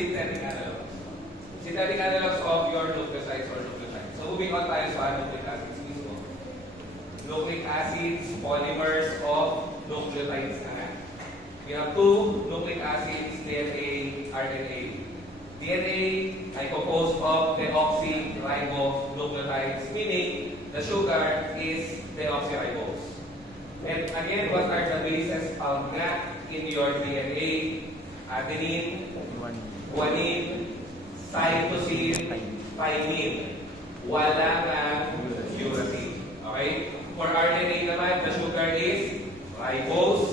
synthetic analogs. Synthetic analogs of your nucleosides or nucleotides. So moving on tayo sa nucleic acids mismo. Nucleic acids, polymers of nucleotides na nga. We have two nucleic acids, DNA, RNA. DNA ay composed of deoxyribonucleotides, meaning the sugar is deoxyribose. And again, what are the bases found nga in your DNA? Adenine, guanine, cytosine, thymine. Wala nga uracil. Okay? For RNA naman, the sugar is ribose.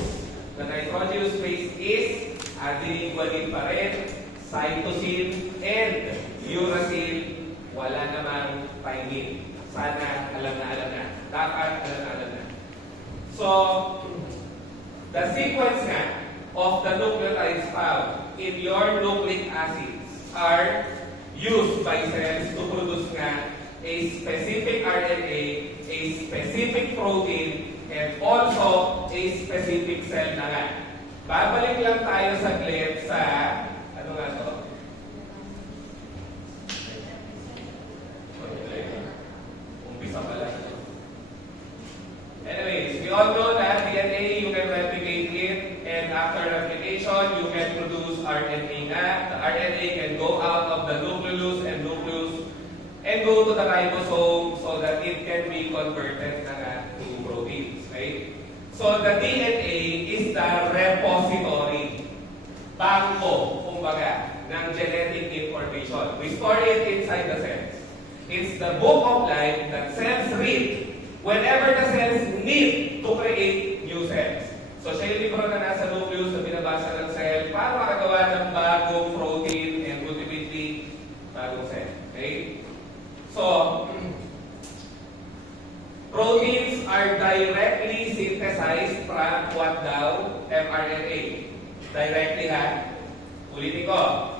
The nitrogenous base is adenine, guanine pa rin, cytosine, and uracil. Wala namang thymine. Sana alam na. Dapat alam na. So, the sequence nga of the nucleotides found in your nucleic acids are used by cells to produce nga a specific RNA, a specific protein, and also a specific cell na nga. Babalik lang tayo saglit sa, ano nga to? Umpisa pala. Anyways, we all know that DNA, you can replicate it, and after replication, you can produce RNA nga. The RNA can go out of the nucleus and go to the ribosome so that it can be converted na nga to proteins. Right? So the DNA is the repository, bangko, kumbaga, ng genetic information. We store it inside the cells. It's the book of life that cells read whenever the cells need to create new cells. So siya yung libro na nasa nucleus na binabasa ng cell para makagawa ng bagong protein and ultimately bagong cell. Okay? So, proteins are directly synthesized from what daw? mRNA. Directly ha? Ulitin ko.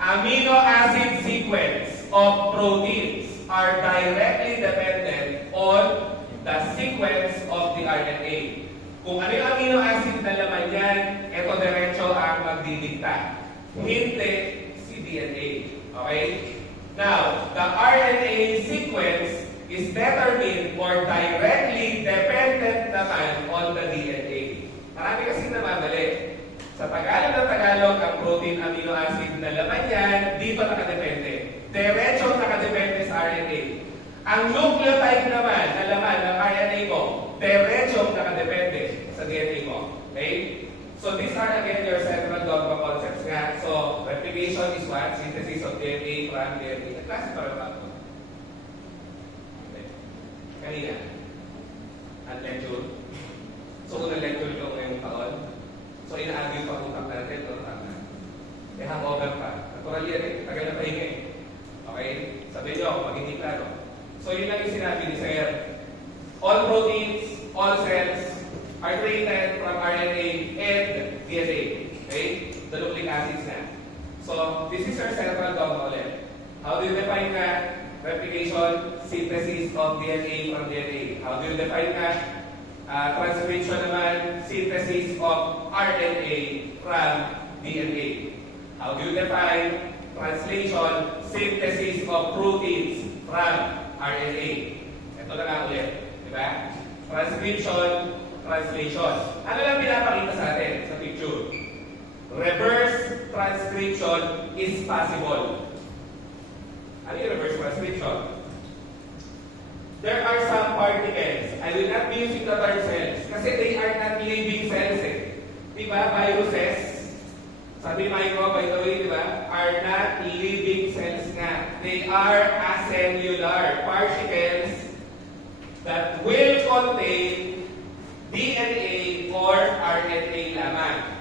Amino acid sequence of proteins are directly dependent on the sequence of the RNA. Kung ano yung amino acid na laman yan, ito diretso ang magdidikta. Hindi si DNA. Okay? Now, the RNA sequence is determined or directly dependent naman on the DNA. Marami kasi namamali. Sa Tagalog ng Tagalog, ang protein amino acid na laman yan, dito nakadepende. Diretso nakadepende sa RNA. Ang nucleotide naman na laman ng RNA mo, diretso nakadepende sa DNA mo. Okay? So these are again your central dogma concepts nga. So replication is what? Synthesis of DNA from DNA. Klase pa rin ba ito? Okay. Kanina. At lecture. So unang lecture ko ngayong taon. So ina-argue pa utak natin. No? Eh hangover pa. Natural yan eh. Tagal na pahinga eh. Okay? Sabihin nyo, pag hindi klaro. So yun lang yung sinabi ni Sir. All proteins, all cells are created from RNA and DNA. Okay? The nucleic acids na. So this is our central dogma ulit. How do you define nga replication, synthesis of DNA from DNA? How do you define nga transcription naman, synthesis of RNA from DNA? How do you define translation, synthesis of proteins from RNA? Ito na nga ulit. Diba? Transcription, translation. Ano lang pinapakita sa atin sa picture? Reverse transcription is possible. Ano yung reverse transcription? There are some particles. I will not be using the term cells kasi they are not living cells eh. Diba? Viruses, sabi micro, by the way, diba? Are not living cells nga. They are acellular particles that will contain DNA or RNA lamang.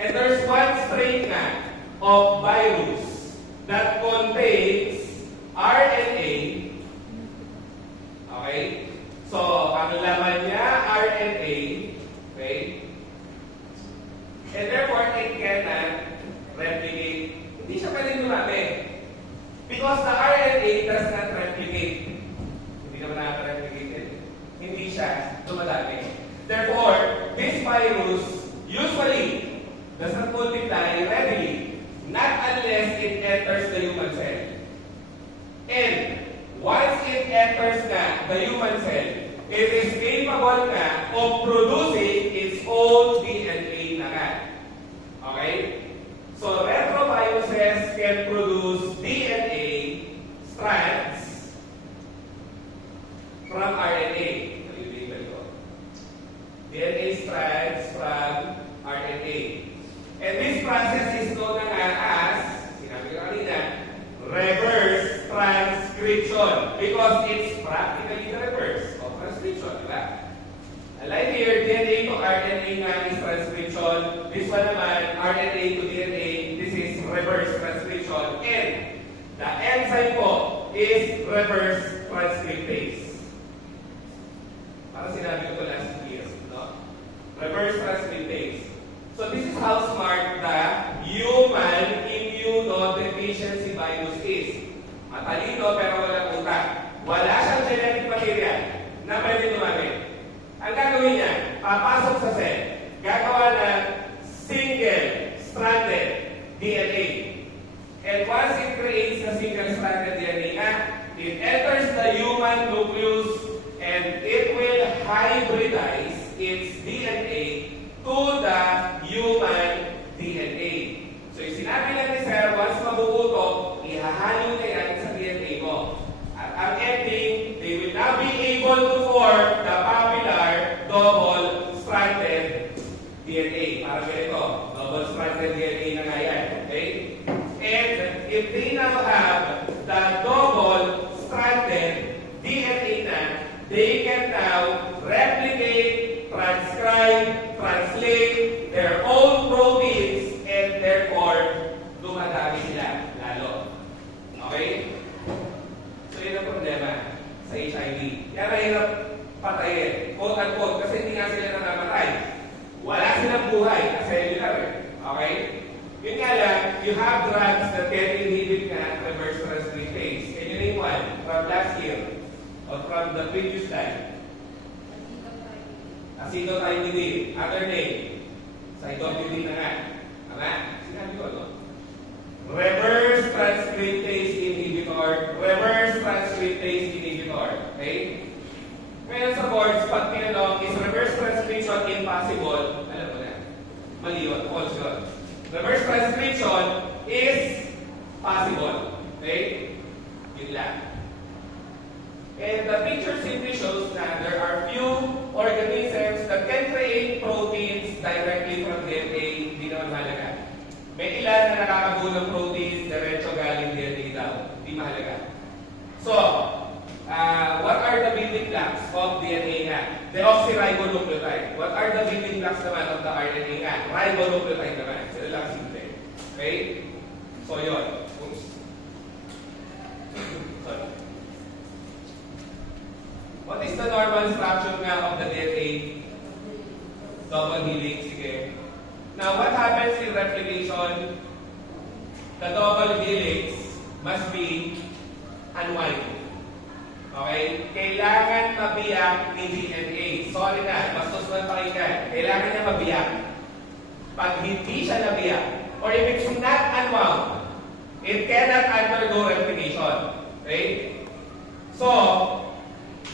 And there's one strain nga of virus that contains RNA. Okay? So, ang laman niya, RNA. Okay? And therefore, it cannot replicate. Hindi siya pwedeng dumami. Because the RNA does not replicate. Hindi naman nakaka-replicate. Hindi siya dumadami. Therefore, this virus usually does not multiply readily. Not unless process is known as, sinabi ko kanina, reverse transcription because it's practically the reverse of transcription, di ba? Like here, DNA to RNA nga is transcription. This one naman, RNA to DNA, this is reverse transcription. And the enzyme po is reverse transcriptase. Parang sinabi ko last year, no? Reverse transcriptase. So this is how smart the human immunodeficiency virus is. Matalino pero walang utak. Wala siyang genetic material na pwede tumamit. Ang gagawin niya, papasok sa cell, gagawa ng single-stranded DNA. And once it creates the single-stranded DNA, it enters the human nucleus and it will hybridize its DNA to the human DNA. So, yung sinabi lang ni Sir, once mabubuto, ihahalo na yan sa DNA mo. At ang ending, they will now be able to form the popular double-stranded DNA. Parang ganito, double-stranded DNA na nga yan. Okay? And if they now have the double-stranded DNA na, they can now replicate, transcribe, translate their own proteins, and therefore, dumadami sila lalo. Okay? So, yun ang problema sa HIV. Yan ang hirap patayin. Quote-unquote, kasi hindi nga sila namamatay. Wala silang buhay, cellular. Okay? Yun nga lang, you have drugs that can inhibit nga reverse transcriptase. Can you name one from last year or from the previous time? Acetyltyramine. Other name? Cytopurine na nga. Tama? Sinabi ko, no? Reverse transcriptase inhibitor. Reverse transcriptase inhibitor. Okay? Ngayon sa boards, pag tinanong, is reverse transcription impossible? Alam mo na. Mali yun. False yun. Reverse transcription is possible. Okay? Yun lang. And the picture simply shows that there are few organisms that can create proteins directly from DNA. Hindi naman mahalaga. May ilan na nakakabuo ng proteins diretso galing DNA daw. Hindi mahalaga. So, what are the building blocks of DNA nga? Deoxyribonucleotide. What are the building blocks naman of the RNA nga? Ribonucleotide naman. Sila lang simple. Okay? So, yun. Oops. Sorry. What is the normal structure nga of the DNA? Double helix. Sige. Now, what happens in replication? The double helix must be unwinding. Okay? Kailangan mabiyak ni DNA. Sorry na, bastos na pakinggan. Kailangan niya mabiyak. Pag hindi siya nabiyak, or if it's not unwound, it cannot undergo replication. Okay? So,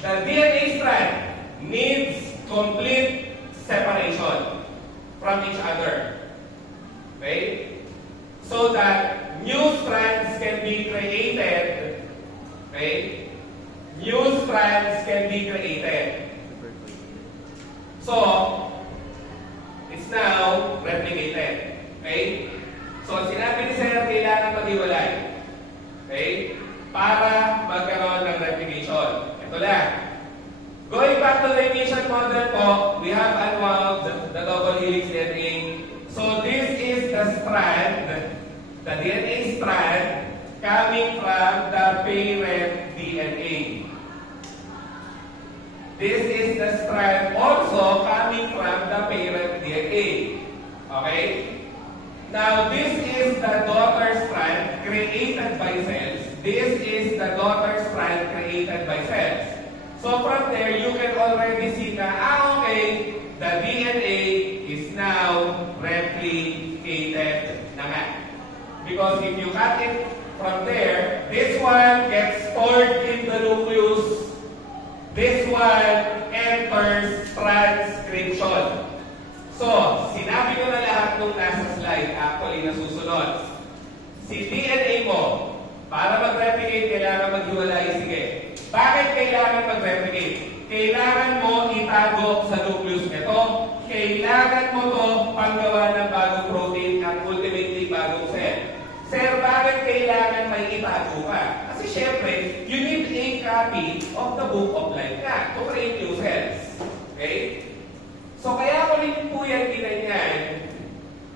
the DNA strand needs complete separation from each other. Okay? So that new strands can be created. Okay? New strands can be created. So, it's now replicated. Okay? So, sinabi ni Sir, kailangan maghiwalay. Okay? Para magkaroon ng replication. Ito lang. Going back to the emission model po, we have unwound the double helix DNA. So, this is the strand, the DNA strand, coming from the parent DNA. This is the strand also coming from the parent DNA. Okay? Now, this is the daughter strand created by cells. This is the daughter strand created by cells. So, from there, you can already see na, okay, the DNA is now replicated na nga. Because if you cut it from there, this one gets stored in the nucleus. This one enters transcription. So, sinabi ko na lahat nung nasa slide, actually nasusunod. Si DNA mo, para mag-replicate, kailangan maghiwalay. Sige. Bakit kailangan mag-replicate? Kailangan mo itago sa nucleus nito. Kailangan mo to panggawa ng bagong protein. Ang ultimate syempre, you need a copy of the book of life nga to create new cells. Okay? So, kaya ko rin po yan ginanyan.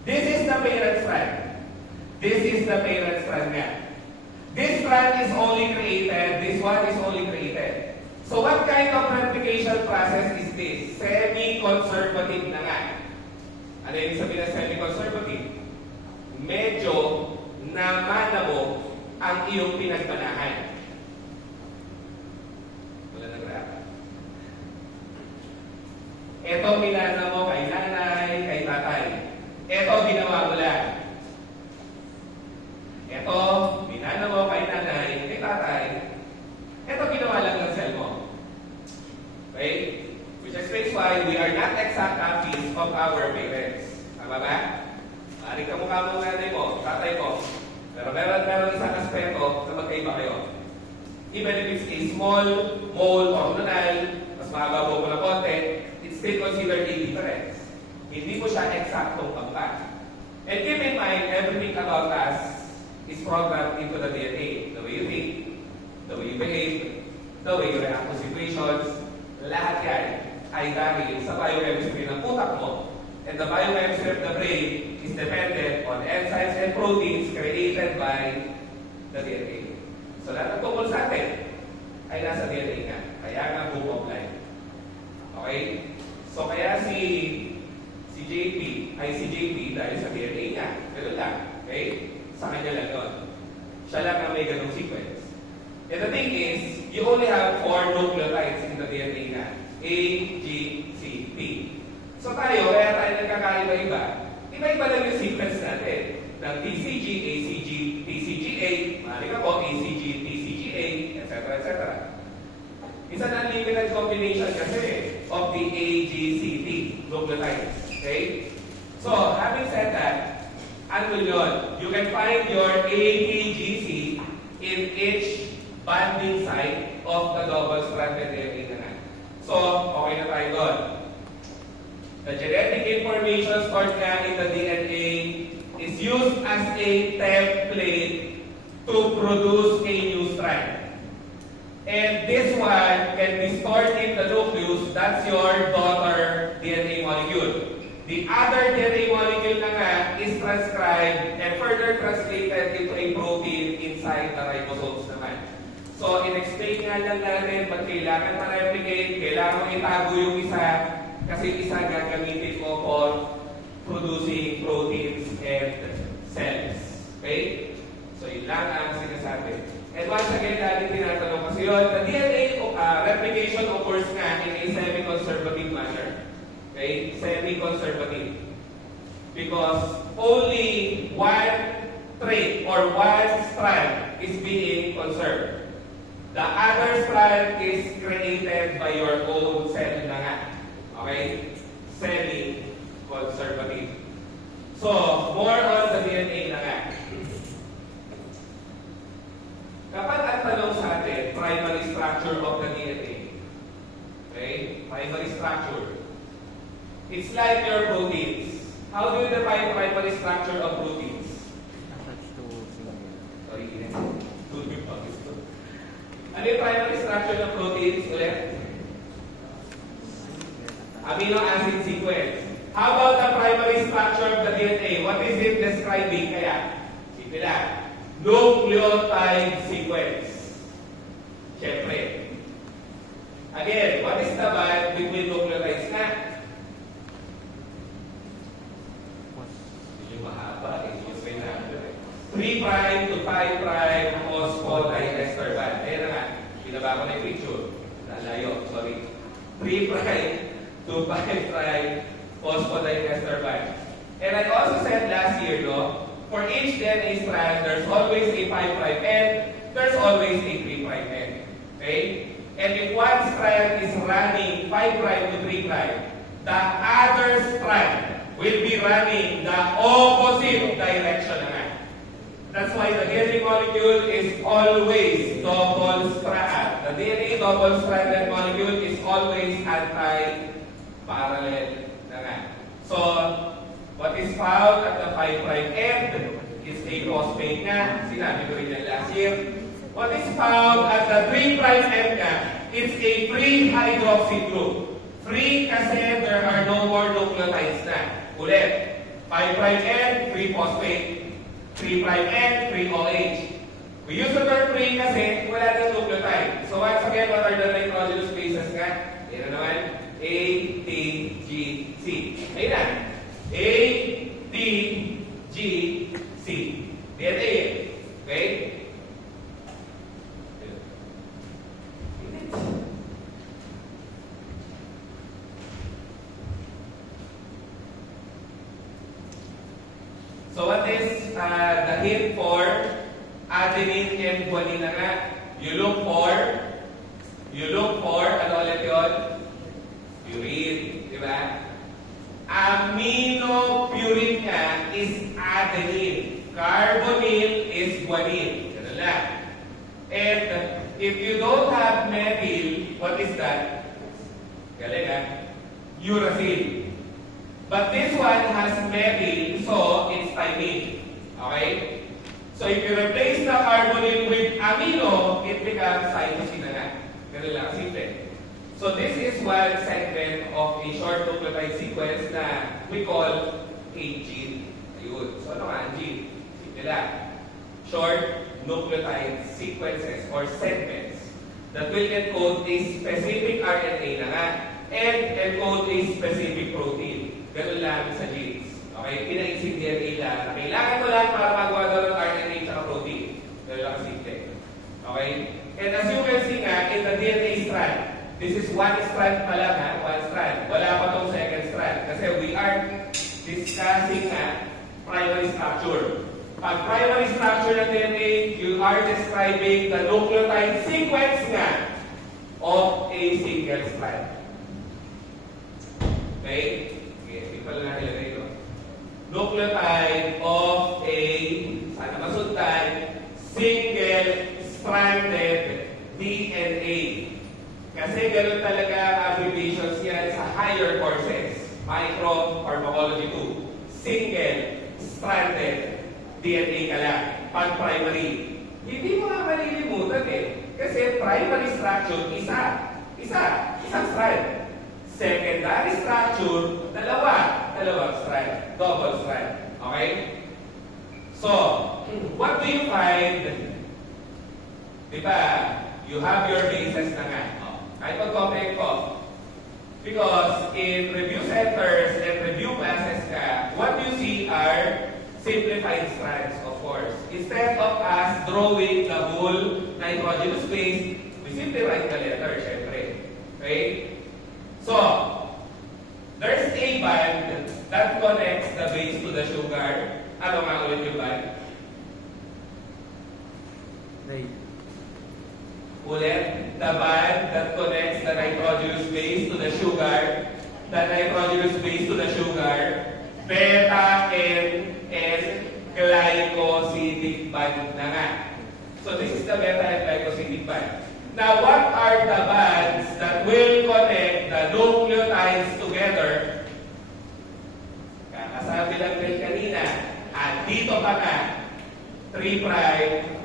This is the parent strand. This is the parent strand nga. This strand is only created, this one is only created. So, what kind of replication process is this? Semi-conservative na nga. Ano yung sabihin ng semi-conservative? Medyo namana mo ang iyong pinagmanahan. Wala na graph. Ito minana mo kay nanay, kay tatay. Ito ginawa mo lang. Ito, minana mo kay nanay, kay tatay. Ito ginawa lang ng cell mo. Okay? Which explains why we are not exact copies of our parents. Tama ba? Maaaring kamukha mo ng nanay mo, tatay mo. Pero meron isang aspeto na magkaiba kayo. Even if it's a small mole or nunal, mas mababaw mo na konti, it's still considered a difference. Hindi mo siya eksaktong kamukha. And keep in mind, everything about us is programmed into the DNA. The way you think, the way you behave, the way you react to situations, lahat yan ay dahil sa biochemistry ng utak mo. And the biochemistry of the brain is dependent on enzymes and proteins created by the DNA. So lahat ng tungkol sa atin ay nasa DNA nga. Kaya nga book of life. Okay? So kaya si JP dahil sa DNA niya. Ganun lang. Okay? Sa kanya lang yun. Siya lang ang may ganung sequence. And the thing is, you only have 4 nucleotides in the DNA niya. A, G, C, T. So tayo, kaya tayo nagkakaiba-iba. Iba-iba lang yung sequence natin. Ng TCG, ACG, TCGA, maaaring ako, ACG, TCGA, etc. etc. It's an unlimited combination kasi of the AGCT nucleotides. Okay? So, having said that, ano yun? You can find your ATGC in each bonding site of the double-stranded DNA na. So, okay na tayo doon. The genetic information stored nga in the DNA is used as a template to produce a new strand. And this one can be stored in the nucleus. That's your daughter DNA molecule. The other DNA molecule na nga is transcribed and further translated into a protein inside the ribosomes naman. So, in-explain nga lang natin ba't kailangan ma-replicate, kailangan mo itago yung isa, kasi isa gagamitin mo for producing proteins and cells. Okay? So, yun lang ang sinasabi. And once again, lagi tinatanong kasi yun, the DNA replication occurs nga in a semi-conservative manner. Okay? Semi-conservative. Because only one trait or one strand is being conserved. The other strand is created by your own cell na nga. Okay? Semi-conservative. So, more on the DNA na nga. Kapag ang tanong sa atin, primary structure of the DNA. Okay? Primary structure. It's like your proteins. How do you define primary structure of proteins? Sorry, ano yung primary structure ng proteins ulit? Amino acid sequence. How about the primary structure of the DNA? What is it describing kaya? Sige lang. Nucleotide sequence. Siyempre. Again, what is the bond between nucleotides na? Hindi mahaba. 3' to 5' phosphodiester bond. Ayan na nga. Binaba ko na yung picture. Nalayo. Sorry. 3' to 5' phosphodiester bond. And I also said last year, no? For each DNA strand, there's always a 5' end, there's always a 3' end. Okay? And if one strand is running 5' to 3', the other strand will be running the opposite direction naman. That's why the DNA molecule is always double-stranded. The DNA double-stranded molecule is always anti-parallel naman. So, what is found at the 5' end is a phosphate na. Sinabi ko rin yan last year. What is found at the 3' end nga, it's a free hydroxy group. Free kasi there are no more nucleotides na. Ulit, 5' end, free phosphate. 3' end, free OH. We use the term free kasi wala nang nucleotide. So once again, what are the nitrogenous bases nga? Yan na naman, A, T, G, C. Ayun na. A, T, G, C. DNA. Okay? So what is the hint for adenine and guanine na nga? You look for, ano ulit yun? Purine, di ba? Aminopurine nga is adenine. Carbonyl is guanine. Ganun lang. And if you don't have methyl, what is that? Galing ha? Uracil. But this one has methyl, so it's thymine. Okay? So if you replace the carbonyl with amino, it becomes cytosine na nga. Ganun lang, simple. So this is one segment of a short nucleotide sequence na we call a gene. Ayun. So ano nga ang gene? Simple lang. Short nucleotide sequences or segments that will encode a specific RNA na nga and encode a specific protein. Ganun lang sa genes. Okay? Pinaisip DNA lang. Kailangan mo lang para magawa daw ng RNA at protein. Ganun lang simple. Okay? And as you can see nga, in the DNA strand, this is one strand pa lang ha? One strand. Wala pa tong second strand. Kasi we are discussing primary structure. Pag primary structure ng DNA, you are describing the nucleotide sequence nga of a single strand. Okay? Pala natin ilagay ito. Nucleotide of a, sana masundan, single-stranded DNA. Kasi ganoon talaga abbreviations yan sa higher courses. Micropharmacology 2. Single-stranded DNA ka lang. Pag-primary. Hindi mo nga malilimutan Kasi primary structure, isang strand. Secondary structure, dalawang strand. Double strand. Okay? So, what do you find? Diba? You have your bases na nga. Kahit mag-comment ko. Because in review centers and review classes ka, what you see are simplified strands, of course. Instead of us drawing the whole nitrogenous base, we simply write the letter, syempre. Okay? So, there's a band that connects the base to the sugar. Ano nga ulit yung band? Ulit, the band that connects the nitrogenous base to the sugar. The nitrogenous base to the sugar. Beta and glycosidic band na nga. So, this is the beta and glycosidic band. Now, what are the bands that will connect the nucleotides together? Kakasabi lang rin kanina, at dito pa nga, 3'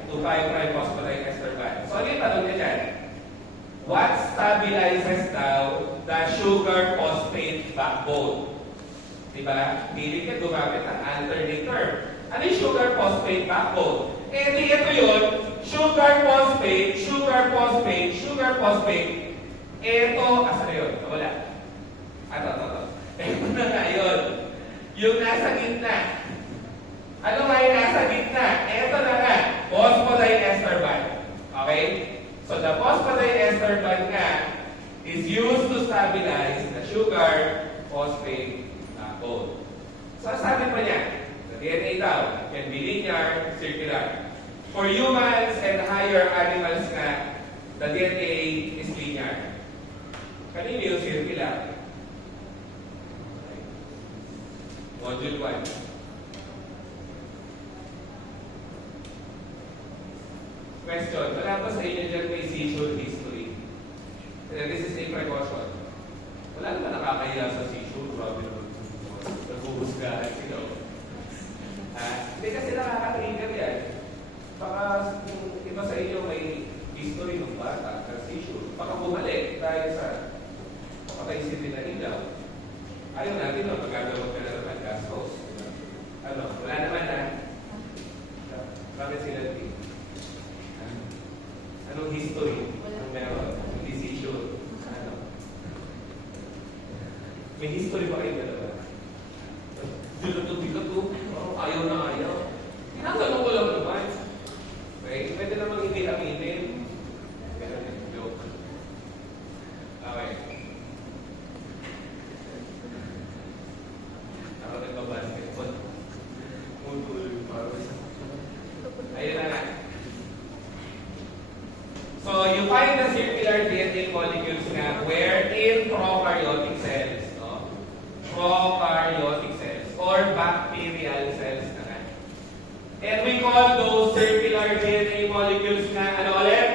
to 5' phosphatidester band. So, ano yung tanong niya dyan? What stabilizes daw the sugar phosphate backbone? Diba? Hindi ka gumamit ng alternate term. Ano yung sugar phosphate backbone? Eh, di ito yun, sugar phosphate. Ito, asa na yun? Wala. Ito. Ito na nga yun. Yung nasa gitna. Ano nga yung nasa gitna? Ito na nga, phosphodiester band. Okay? So, the phosphodiester band nga is used to stabilize the sugar phosphate backbone. So, sabi pa niya, the DNA daw can be linear, circular. For humans and higher animals nga, the DNA is linear. Kanino yung circular? Module 1. Question, wala ba sa inyo dyan may seizure history? This is a precaution. Wala naman nakakaya sa seizure. Grabe naman. Naghuhusgahan sila. Hindi kasi nakaka-trigger yan. Baka iba sa inyo may baka bumalik dahil sa patay city na ilaw. Ayaw natin, no? Magagawag ka na naman gastos. Ano? Wala naman na. Bakit sila din? Anong history? Anong meron? Anong decision? Ano? May history ba kayo dalawa? Dito. Ayaw na ayaw. Tinatanong ko lang naman. Okay? Pwede namang hindi aminin. Pero joke. Okay. Ako nagbabasketball. Ayun na nga. So, you find the circular DNA molecules nga wherein prokaryotic cells, no? Prokaryotic cells or bacterial cells na nga. And we call those circular DNA molecules nga, ano ulit?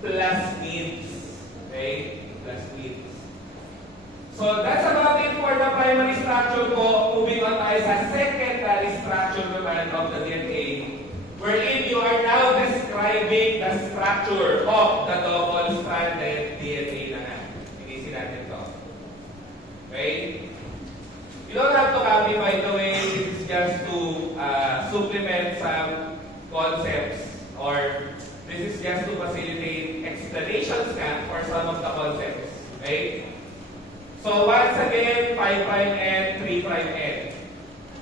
Plasmids. Okay? Plasmids. So, that's about it for the primary structure ko. Moving on tayo sa secondary structure naman of the DNA, wherein you are now describing the structure of the double-stranded DNA na nga. Inisin natin to. Okay? You don't have to copy, by the way. This is just to supplement some concepts, or this is just to facilitate explanations nga for some of the concepts. Okay? So once again, 5'N", 3'N".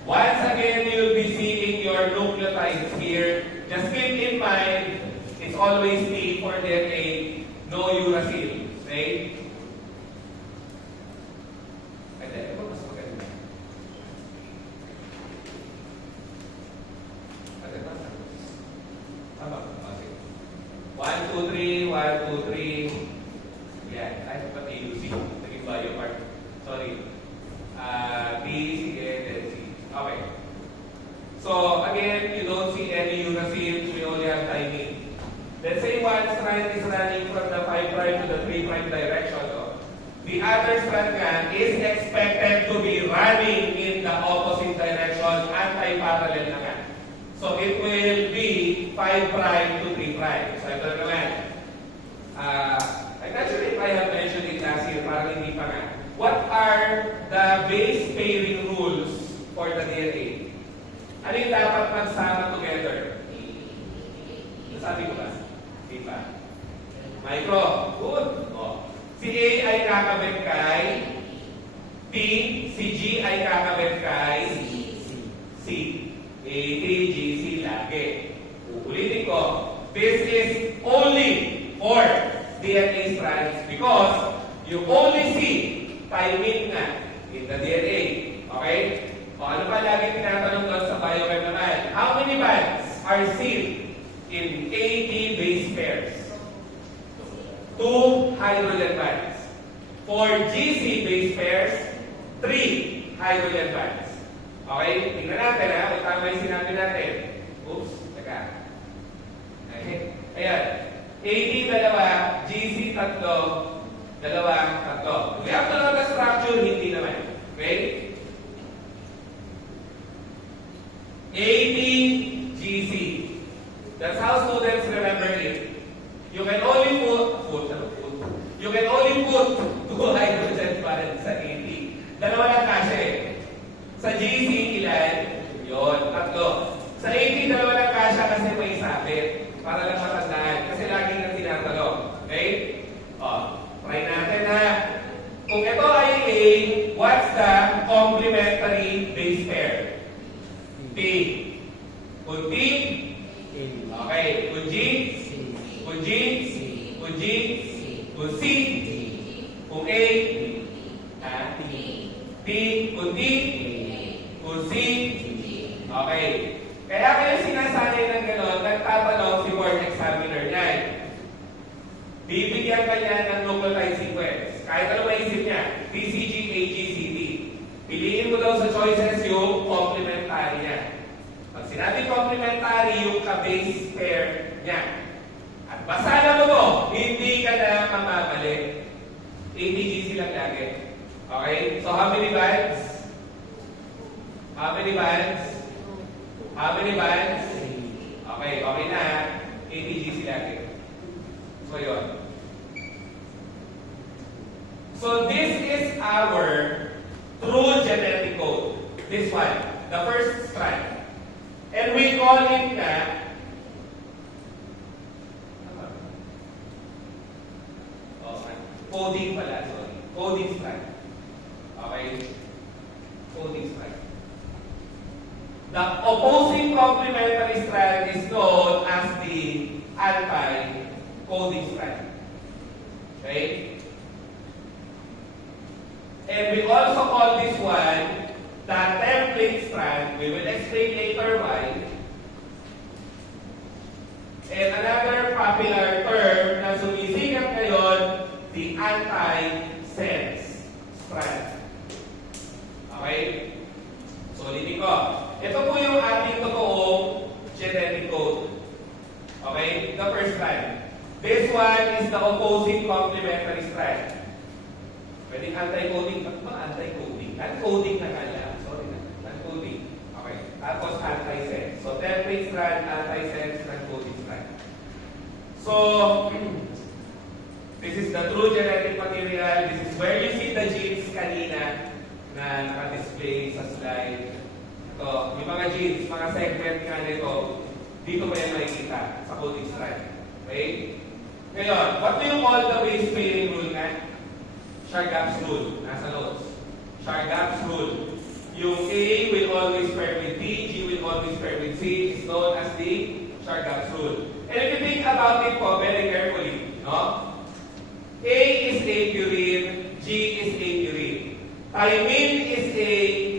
Once again, you'll be seeing your nucleotides here. Just keep in mind, it's always T for DNA, no uracil. Okay? One, two, three, 1, 2, 3. Yan. Ay, pati UC. Naging bio part. Sorry. B, C, then C. Okay. So, again, you don't see any uracil. We only have thymine. Let's say one strand is running from the 5' to the 3' direction. No? The other strand nga is expected to be running in the opposite direction, anti-parallel na nga. So, it will be 5' to 3'. So, ito na naman. I'm not sure if I have mentioned it last year, parang hindi pa nga. What are the base pairing rules for the DNA? Ano yung dapat magsama together? Nasabi ko ba? Di ba? Micro. Good. Oh. Si A ay kakabit kay T. Si G ay kakabit kay C. A, T, G, C lagi. Uulitin ko. This is only for DNA strands because you only see thymine na in the DNA. Okay? O ano pa lagi tinatanong doon sa BioChem naman? How many bands are seen in AT base pairs? 2 hydrogen bands. For GC base pairs, 3 hydrogen bands. Okay? Tingnan natin ha. Kung tama yung sinabi natin. Oops. Teka. Ayan. AT dalawa, GC tatlo, dalawa, tatlo. We have to know the structure, hindi naman. Okay? AT, GC. That's how students remember it. You can only you can only put 2 hydrogen bonds sa AT. Dalawa lang kasi. Sa GC, ilan? Yun, tatlo. Sa AT, dalawa lang kasya kasi may sabit. Para lang matandaan. Kasi lagi nang tinatanong. Okay? O, try natin ha. Kung ito ay A, what's the complementary base pair? T. Kung T, okay. Kung G, kung G, kung G, kung C, kung A, T, kung T, kung C, okay. Kaya kayo sinasanay ng gano'n, nagtatanong si board examiner niyan. Bibigyan ka niya ng nucleotide sequence. Kahit ano maisip niya, BCG, AG, CD. Piliin mo daw sa choices yung complementary niya. Pag sinabi complementary, yung ka-base pair niya. At basa mo mo, hindi ka na mamamali. ATGC lang lagi. Okay? So how many bands? How many bands? How many bands? Okay, okay na. ATGC lagi. So yun. call it na coding pala, sorry. Coding strand. Okay? Coding strand. The opposing complementary strand is known as the anti-coding strand. Okay? And we also call this one the template strand. We will explain later why. And another popular term na sumisikat ngayon, the anti-sense strand. Okay? So, ulitin ko. Ito po yung ating totoong genetic code. Okay? The first strand. This one is the opposing complementary strand. Pwedeng anti-coding. Ba't ba anti-coding? Uncoding na kanya. Sorry na. Uncoding. Okay. Tapos anti-sense. So, template strand, anti-sense, uncoding strand. So, this is the true genetic material. This is where you see the genes kanina na naka-display sa slide. Ito, yung mga genes, mga segment nga nito, dito pa yan makikita sa coding strand. Okay? Ngayon, what do you call the base pairing rule nga? Chargaff's rule. Nasa notes. Chargaff's rule. Yung A will always pair with B, G will always pair with C, is known as the Chargaff's rule. And if you think about it po very carefully, no? A is a purine, G is a purine. Thymine is a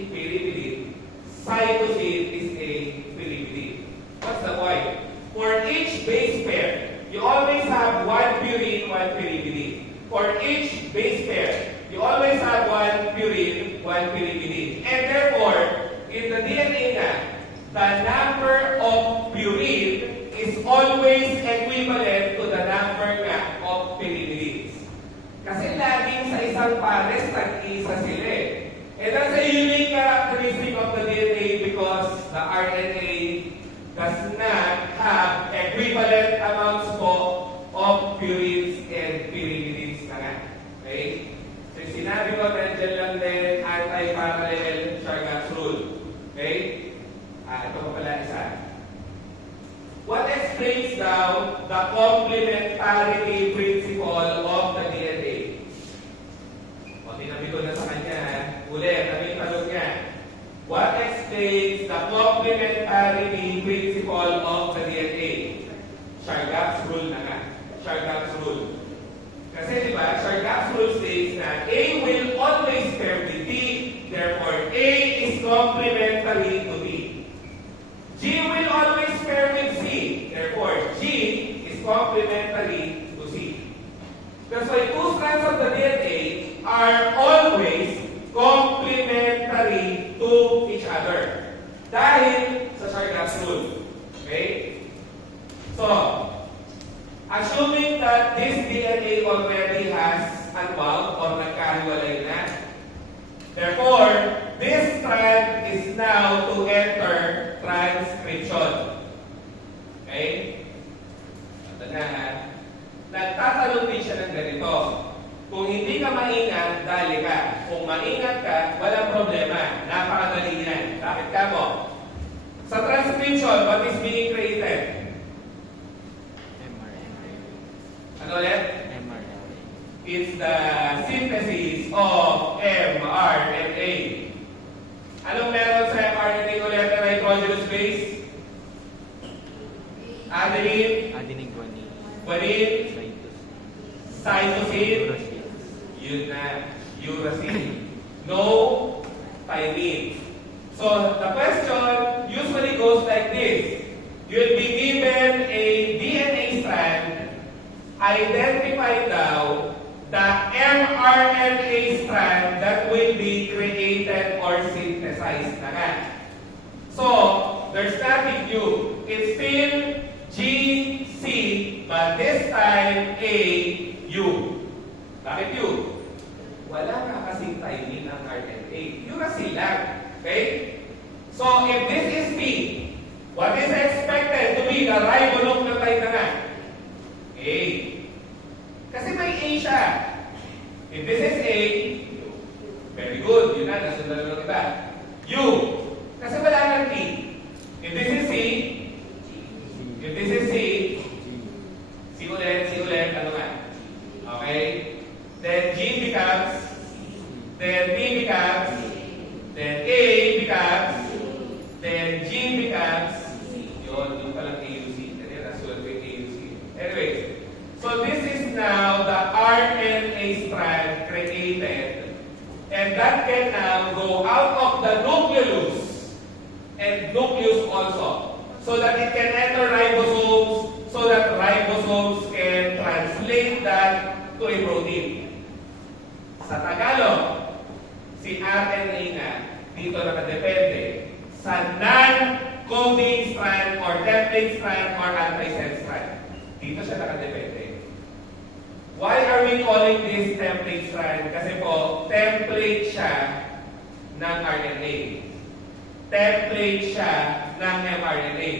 pyrimidine. Cytosine is a pyrimidine. What's the point? For each base pair, you always have one purine, one pyrimidine. For each base pair, you always have one purine, one pyrimidine. And therefore, in the DNA nga, the number of purine is always equivalent to the number nga of pyrimidines. Kasi laging sa isang pares, nag-isa sila eh. And that's a unique characteristic of the DNA because the RNA does not have equivalent amounts po of purines and pyrimidines na nga. Okay? So sinabi ko, nandiyan lang din anti-parallel Chargaff's rule. Okay? Ito pa pala isa. What explains now the complementarity principle of the DNA? O, tinabi ko na sa kanya. Ulit, ano yung tanong niya? What explains the complementarity principle of the DNA? Chargaff's rule na nga. Chargaff's rule. Kasi di ba, Chargaff's rule says na A will always pair with B, therefore A is complementary to B. G will always pair with C, therefore G is complementary to C. That's why two strands of the DNA are always complementary to each other. Dahil sa Chargaff's rule. Okay? So, assuming that this DNA already has unwound or nagkahiwalay na, therefore, this strand is now to enter transcription. Okay? Ito na ha. Nagtatanong din siya ng ganito. Kung hindi ka maingat, dali ka. Kung maingat ka, walang problema. Napakadali yan. Bakit ka mo? Sa transcription, what is being created? Ano ulit? mRNA. It's the synthesis of mRNA. Anong meron sa mRNA ulit na nitrogenous base? Adenine. Adenine, guanine. Guanine. Cytosine. Uracil. Yun na. Uracil. No thymine. So, the question usually goes like this. You'll be given a DNA strand. Identify now the mRNA strand that will be created or synthesized na nga. So, there's nothing new. It's still GC, but this time AU. Bakit U? Wala nga kasing thymine ang RNA. Uracil lang. Okay? So, if this is P, what is expected to be the ribonucleotide na nga? A. Kasi may A siya. If this is A, very good. Yun na, nasundan lang iba. U. Kasi wala ng T. If this is C, the nucleus and nucleus also, so that it can enter ribosomes, so that ribosomes can translate that to a protein. Sa Tagalog, si RNA nga dito nakadepende sa non-coding strand or template strand or antisense strand. Dito siya nakadepende. Why are we calling this template strand? Kasi po, template siya ng RNA. Template siya ng mRNA.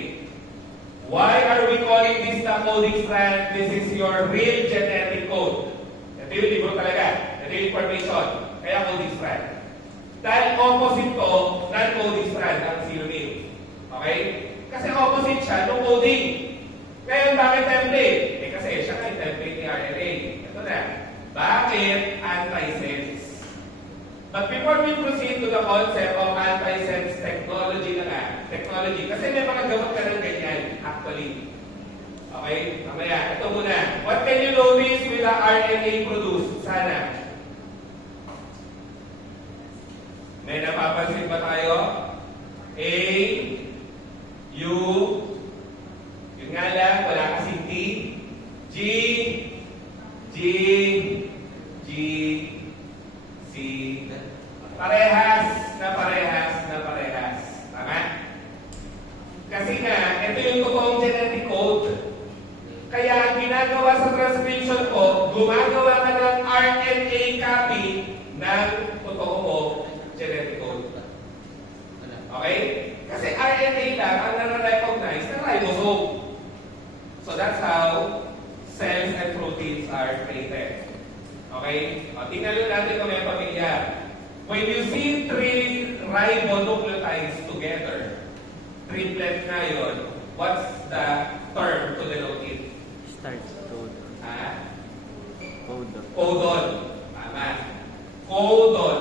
Why are we calling this the coding strand? This is your real genetic code. Ito yung libro talaga. Ito yung information. Kaya coding strand. Dahil opposite to, non-coding strand ang synonym. Okay? Kasi opposite siya ng coding. Ngayon, bakit template? Kasi siya nga yung template ni RNA. Ito na. Bakit antisense? But before we proceed to the concept of antisense technology na nga, technology, kasi may mga gamot ka ng ganyan, actually. Okay? Mamaya, ito muna. What can you notice with the RNA produced? Sana. May napapansin ba tayo? A, U, yun nga lang, wala kasing T, G, G, G, C, parehas na parehas na parehas. Tama? Kasi nga, ito yung totoong genetic code. Kaya ang ginagawa sa transcription ko, gumagawa ka ng RNA copy ng totoo mo genetic code. Okay? Kasi RNA lang ang nare-recognize ng ribosome. So that's how cells and proteins are created. Okay? O, tingnan nyo natin kung may pamilya. When you see three ribonucleotides together, triplet na yun, what's the term to denote it? Start code. Ha? Codon. Codon. Tama. Codon.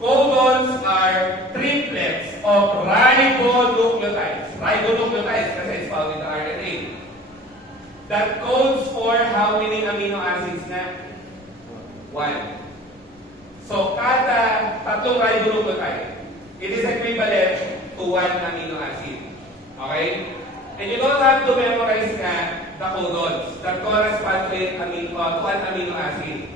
Codons are triplets of ribonucleotides. Ribonucleotides kasi it's found in the RNA. That codes for how many amino acids na? 1. So, kada tatlong ribonucleotide, it is equivalent to 1 amino acid. Okay? And you don't have to memorize nga the codons that correspond to an amino acid.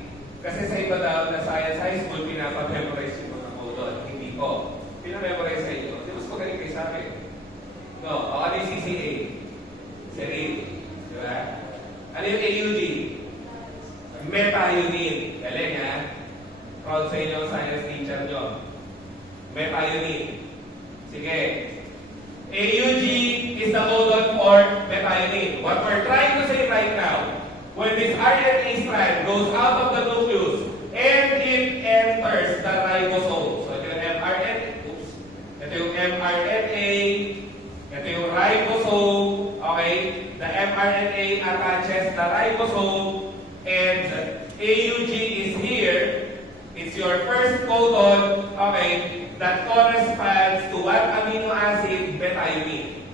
Kasi sa iba daw na science high school, pinapamemorize yung mga codon. Hindi ko. Pinamemorize sa inyo. Di mas magaling kayo sa akin. No. O, ano yung CCA? Serine. Di ba? Ano yung AUG? Methionine. Galing ha? Proud sa inyo ang science teacher nyo. Methionine. Sige. AUG is the codon for methionine. What we're trying to say right now, when this RNA strand goes out of the nucleus and it enters the ribosome. So ito yung mRNA. Oops. Ito yung mRNA. Ito yung ribosome. Okay? The mRNA attaches the ribosome and AUG is here. It's your first codon, okay, that corresponds to what amino acid? Methionine.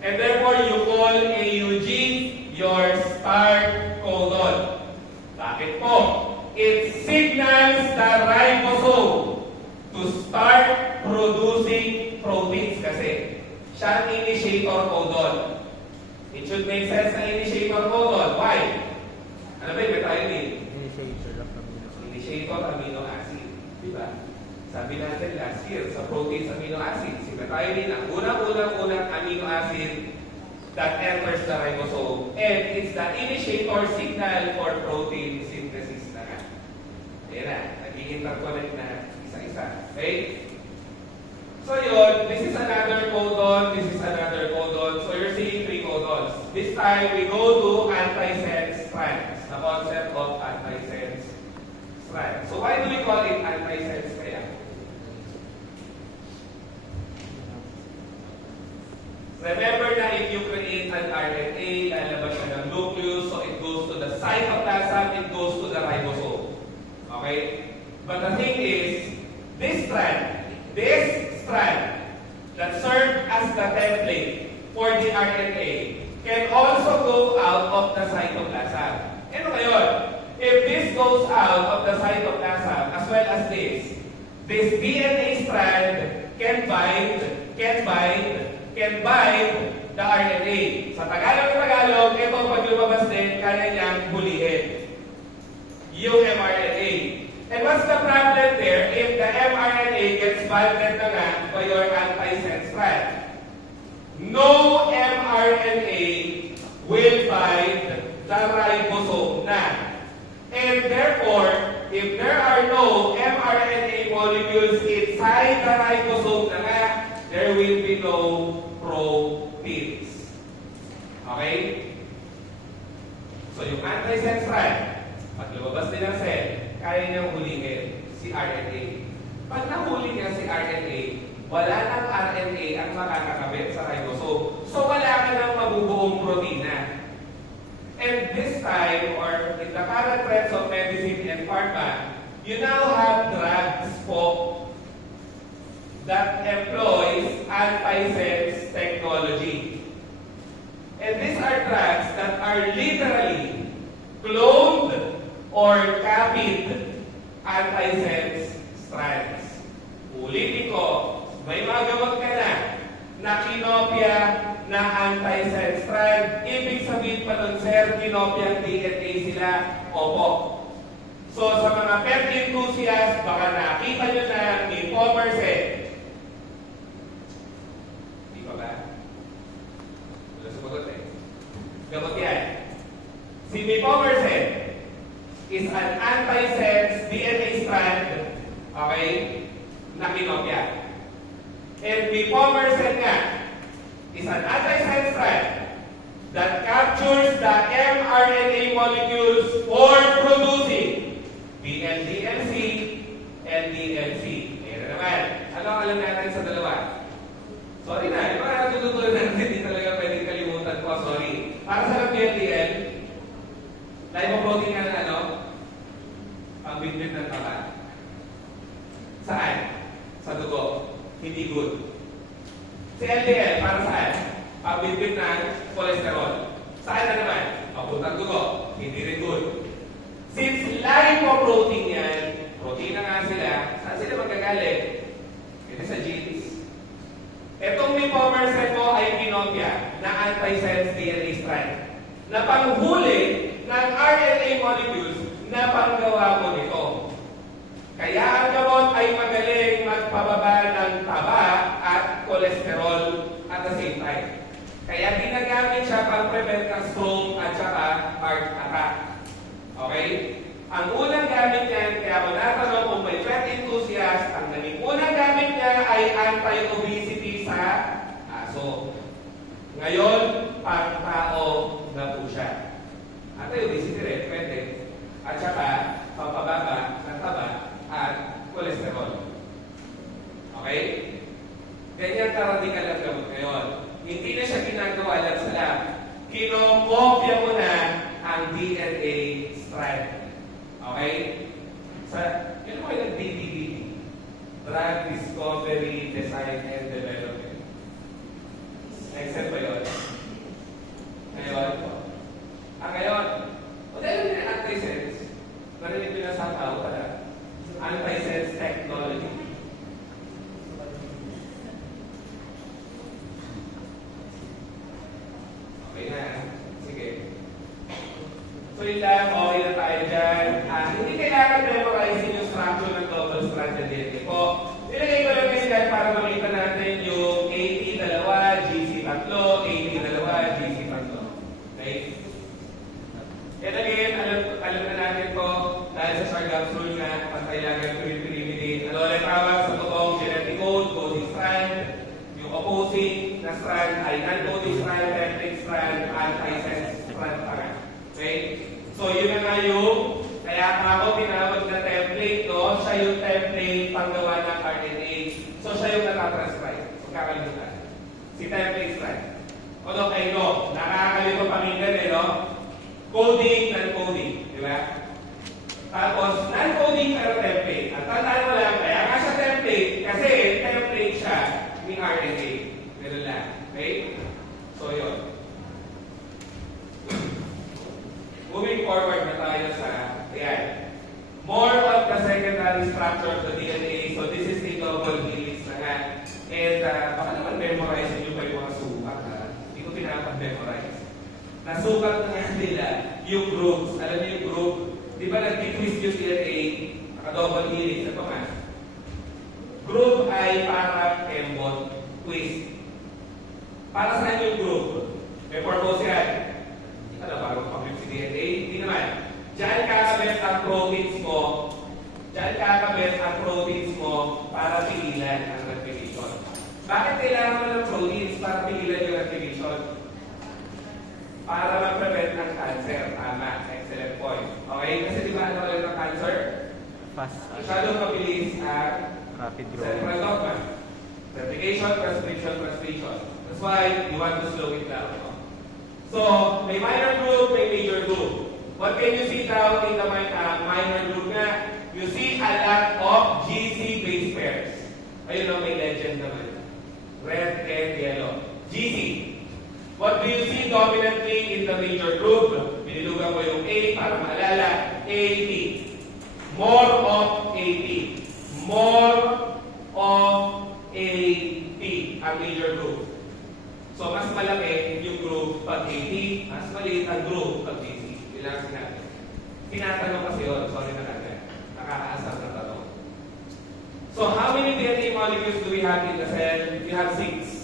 And therefore, you call AUG your start codon. Bakit po? It signals the ribosome to start producing proteins kasi. Siya ang initiator codon. It should make sense na initiator codon. Why? Ano ba yung methionine? Initiator amino acid. Diba? Sabi natin last year, sa proteins amino acid, si methionine ang unang-unang amino acid that enters the ribosome. And it's the initiator signal for protein synthesis na nga. Ayan na, nag-i-interconnect na isa-isa. Okay? So yun, this is another codon, this is another codon. So you're seeing 3 codons. This time, we go to antisense strands. The concept of antisense strands. So why do we call it antisense kaya? Remember na if you create an RNA, lalabas siya ng nucleus, so it goes to the cytoplasm, it goes to the ribosome. Okay? But the thing is, this strand that served as the template for the RNA can also go out of the cytoplasm. Ano ngayon? If this goes out of the cytoplasm as well as this, this DNA strand can bind the RNA. Sa Tagalog na Tagalog, ito pag lumabas din, kaya niyang hulihin yung mRNA. And what's the problem there if the mRNA gets binded na nga by your antisense strand? No mRNA will bind the ribosome na. And therefore, if there are no mRNA molecules inside the ribosome na nga, there will be no proteins. Okay? So yung antisense strand, pag lumabas din ang cell, kaya niyang hulihin si RNA. Pag nahuli niya si RNA, wala nang RNA ang makakakabit sa ribosome. So wala ka nang mabubuong protina. And this time, or in the current trends of medicine and pharma, you now have drugs po that employs antisense technology. And these are drugs that are literally cloned or copied antisense strands. Ulitin ko, may mga gamot ka na kinopya na antisense strand. Ibig sabihin pa nun, sir, kinopya DNA sila. Opo. So, sa mga pet enthusiasts, baka nakita nyo na ni Pomersen. Di ba ba? Wala sumagot eh. Gamot yan. Si Pomersen is an antisense DNA strand, okay, na kinopya. And Pomersen nga is an antisense strand that captures the mRNA molecules for producing VLDLC and DLC. Ayan naman. Ano ang alam natin sa dalawa? Sorry na, yung mga natututunan natin, hindi talaga pwedeng kalimutan ko. Sorry. Para sa VLDL, lipoprotein nga na ano? Pang-bitbit ng taba. Saan? Sa dugo. Hindi good. Si LDL, para saan? Pang-bitbit ng cholesterol. Saan na naman? Papuntang dugo. Hindi rin good. Since lipoprotein yan, protein na nga sila, saan sila magagaling? Ito sa genes. Itong Pomersen mo ay kinopya na antisense DNA strand na panghuli ng RNA molecules na panggawa mo nito. Kaya ang gamot ay magaling magpababa ng taba at cholesterol at the same time. Kaya ginagamit siya pang-prevent ng stroke at saka heart attack. Okay? Ang unang gamit niyan, kaya ako natanong kung may pet enthusiast, ang naging unang gamit niya ay anti-obesity sa aso. Ngayon, pang-tao na po siya. Anti-obesity rin, pwede. At saka, pampababa ng taba at cholesterol. Okay? Ganyan ka-radical ang gamot ngayon. Hindi na siya ginagawa lang sa lab. Kinokopya mo na ang DNA strand. Okay? Yun mo yung DDD. Drug Discovery, Design, and Development. Next step ba yun? Ngayon? Ngayon? O dahil yun yung antisense. Narinig ko na sa tao pala. Antisense technology. Okay na. Sige. So yun lang, okay na tayo dyan. Hindi kailangan memorize yung structure ng double-stranded DNA po. Nilagay ko lang ngayon dyan para makita natin yung AT2, GC3, AT2, GC3. Okay? And again, alam na natin po, dahil sa Chargap's rule nga, pantaylagan pyrimidine. Ano ulit tawag sa totoong genetic code, coding strand. Yung opposing na strand ay non-coding strand, template strand, antisense strand para. Okay? So, yun na nga yung, kaya ako tinawag na template, no? Siya yung template panggawa ng RNA. So, siya yung natatranscribe. So, kakalimutan. Si template strand. O, no, kayo, no? Nakakalimutan pamingan, eh, no? Coding, non-coding. Di ba? Tapos, non-coding pero template. At tandaan mo lang, kaya nga siya template, kasi template siya ni RNA. Ganun lang. Okay? So, yun. Moving forward na tayo sa, ayan, more on the secondary structure of the DNA. So, this nasukat na nga nila yung groups. Alam niyo yung group? Di ba nag-decrease yung DNA, naka-double helix, ano nga? Group ay para embot, twist. Para saan yung group? May purpose yan. Ano, para mag-public si DNA? Hindi naman. Diyan kakabit ang proteins mo. Diyan kakabit ang proteins mo para pigilan ang replication. Bakit kailangan mo ng proteins para pigilan yung replication? Para ma-prevent ng cancer. Tama. Excellent point. Okay? Kasi di ba ano ulit ng cancer? Fast. Masyadong mabilis ang Rapid growth. central dogma. Replication, transcription. That's why you want to slow it down. No? So, may minor group, may major group. What can you see now in the minor group nga? You see a lot of GC base pairs. Ayun o, may legend naman. Red and yellow. GC. What do you see dominantly in the major group? Binilugan ko yung A para maalala. AP. More of AP. More of AP ang major group. So, mas malaki yung group pag AP, mas maliit ang group pag GC. Yun lang sinabi. Tinatanong kasi yun. Sorry na kagad. Nakakaasar na tanong. So, how many DNA molecules do we have in the cell? We have 6.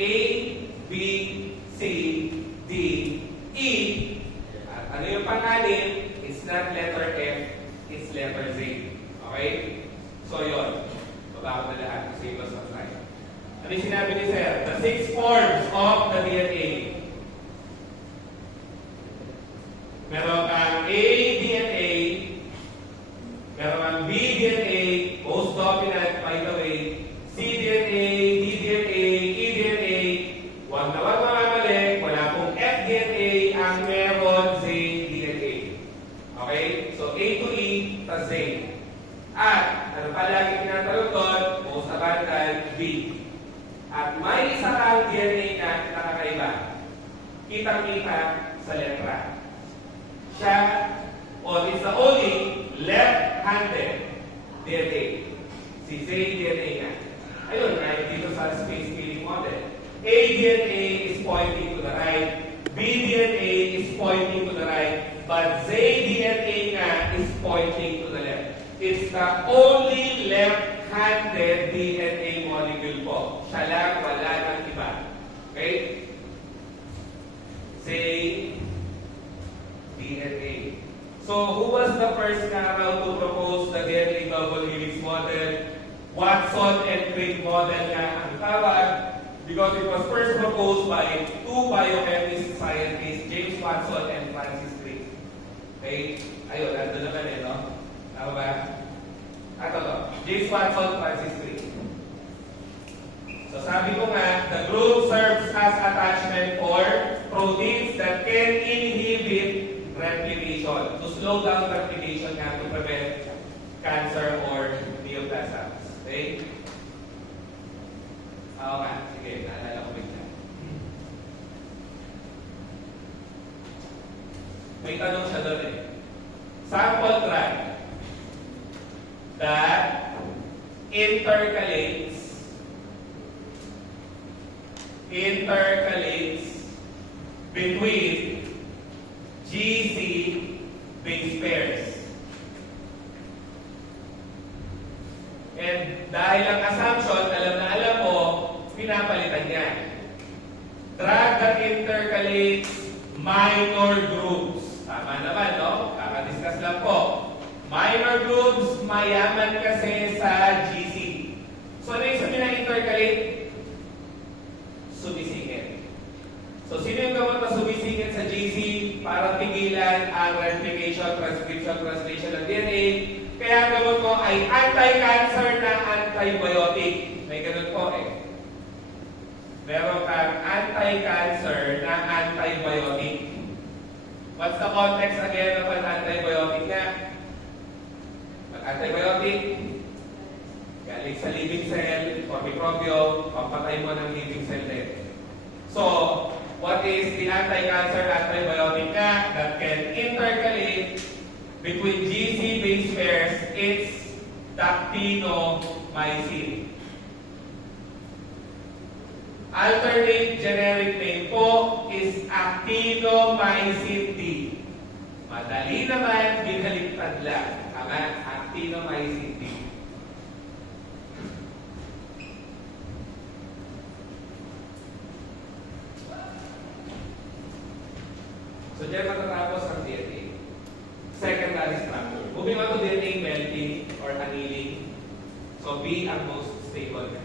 A, B, C, D, E. At ano yung pangalan? It's not letter F, it's letter Z. Okay? So, yun. Baba ko na lahat to save us some time. Ano yung sinabi ni Sir? The 6 forms of the DNA. Meron kang A DNA, meron kang B DNA, most dominant by the way, C DNA, D DNA, E DNA, wag na mamamali, wala pong F DNA, ang meron Z DNA. Okay? So A to E, tas Z. At, ano pa lagi tinatanong doon? Most abundant, B. At may isa kang DNA na nakakaiba. Kitang-kita sa letra. Siya, or is the only left-handed DNA. Si Z DNA nga. Ayun, right dito sa space filling model. A DNA is pointing to the right. B DNA is pointing to the right. But Z DNA nga is pointing to the left. It's the only left-handed DNA molecule po. Siya lang, wala nang iba. Okay? Z DNA. So, who was the first now to propose the DNA double helix model? Watson and Crick model nga ang tawag because it was first proposed by two biochemist scientists, James Watson and Francis Crick. Okay? Ayun, nandun naman eh, no? Tama ba? To. James Watson, Francis Crick. So, sabi ko nga, the group serves as attachment for proteins that can inhibit replication, to slow down replication nga to prevent cancer or neoplasms. Okay? Oo nga. Sige, naalala ko bigla. May tanong siya doon eh. Sample drug that intercalates between GC base pairs. And dahil ang assumption, alam na alam mo, pinapalitan niya. Drug that intercalates minor groups. Tama naman, no? Kakadiscuss lang po. Minor groups, mayaman kasi sa GC. So, ano yung sabi na intercalate? Sumisingit. So, sino yung gamot na sumisingit sa GC para pigilan ang replication, transcription, translation ng DNA? Kaya ang gamot mo ay anti-cancer na antibiotic. May ganun po eh. Meron kang anti-cancer na antibiotic. What's the context again of an antibiotic na? Antibiotic, galing sa living cell or microbiome, pampatay mo ng living cell din. So, what is the anti-cancer antibiotic nga that can intercalate between GC base pairs? It's dactinomycin. Alternate generic name po, actinomycin D. Madali naman, binaliktad lang. Tama? Actinomycin D. So, diyan matatapos ang DNA. Secondary structure. Moving on to DNA melting or annealing. So, B ang most stable.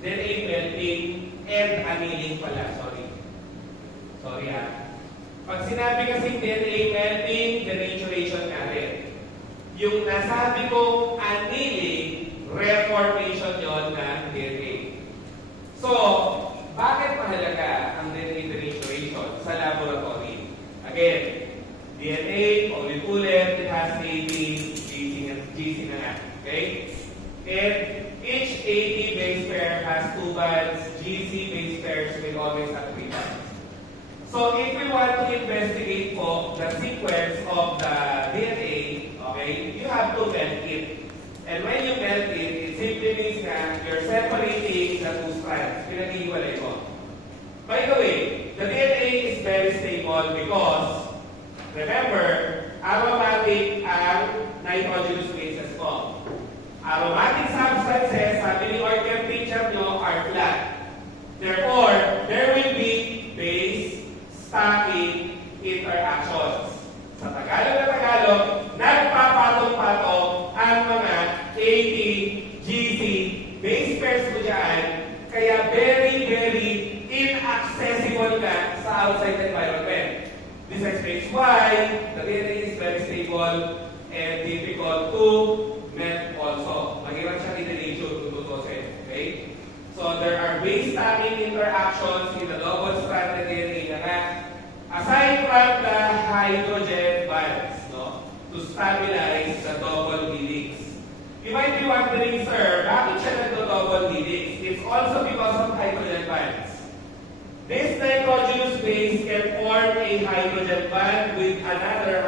DNA melting and annealing pala. Sorry ha. Pag sinabi kasi DNA melting, denaturation nga rin. Yung nasabi kong annealing, reformation yon ng DNA. So, bakit mahalaga ang DNA denaturation sa laboratory? Again, DNA, ulit-ulit, it has 80 GC na nga. Okay? And each 80 base pair has 2 bonds. GC base pairs will always have 3 bonds. So, if we want to investigate po the sequence of the DNA, okay, you have to melt it. And when you melt it, it simply means that you're separating the 2 strands. Pinag-iwalay ko. By the way, the DNA is very stable because, remember, aromatic ang nitrogenous bases ko. Aromatic substances, sabi ni organ picture nyo, are flat. Therefore, there will be base stacking interactions. Sa Tagalog na Tagalog, nagpapatong-patong ang mga 80 GC base pairs mo dyan, kaya very, very inaccessible ka sa outside environment. This explains why the DNA is very stable and difficult to melt also. Mahirap siya i-denature kung tutusin. Okay? So there are base stacking interactions in the double-stranded DNA na nga. Aside from the hydrogen bonds, no, to stabilize the double helix. You might be wondering, sir, bakit siya nagdo-double helix? It's also because of hydrogen bonds. This nitrogenous base can form a hydrogen bond with another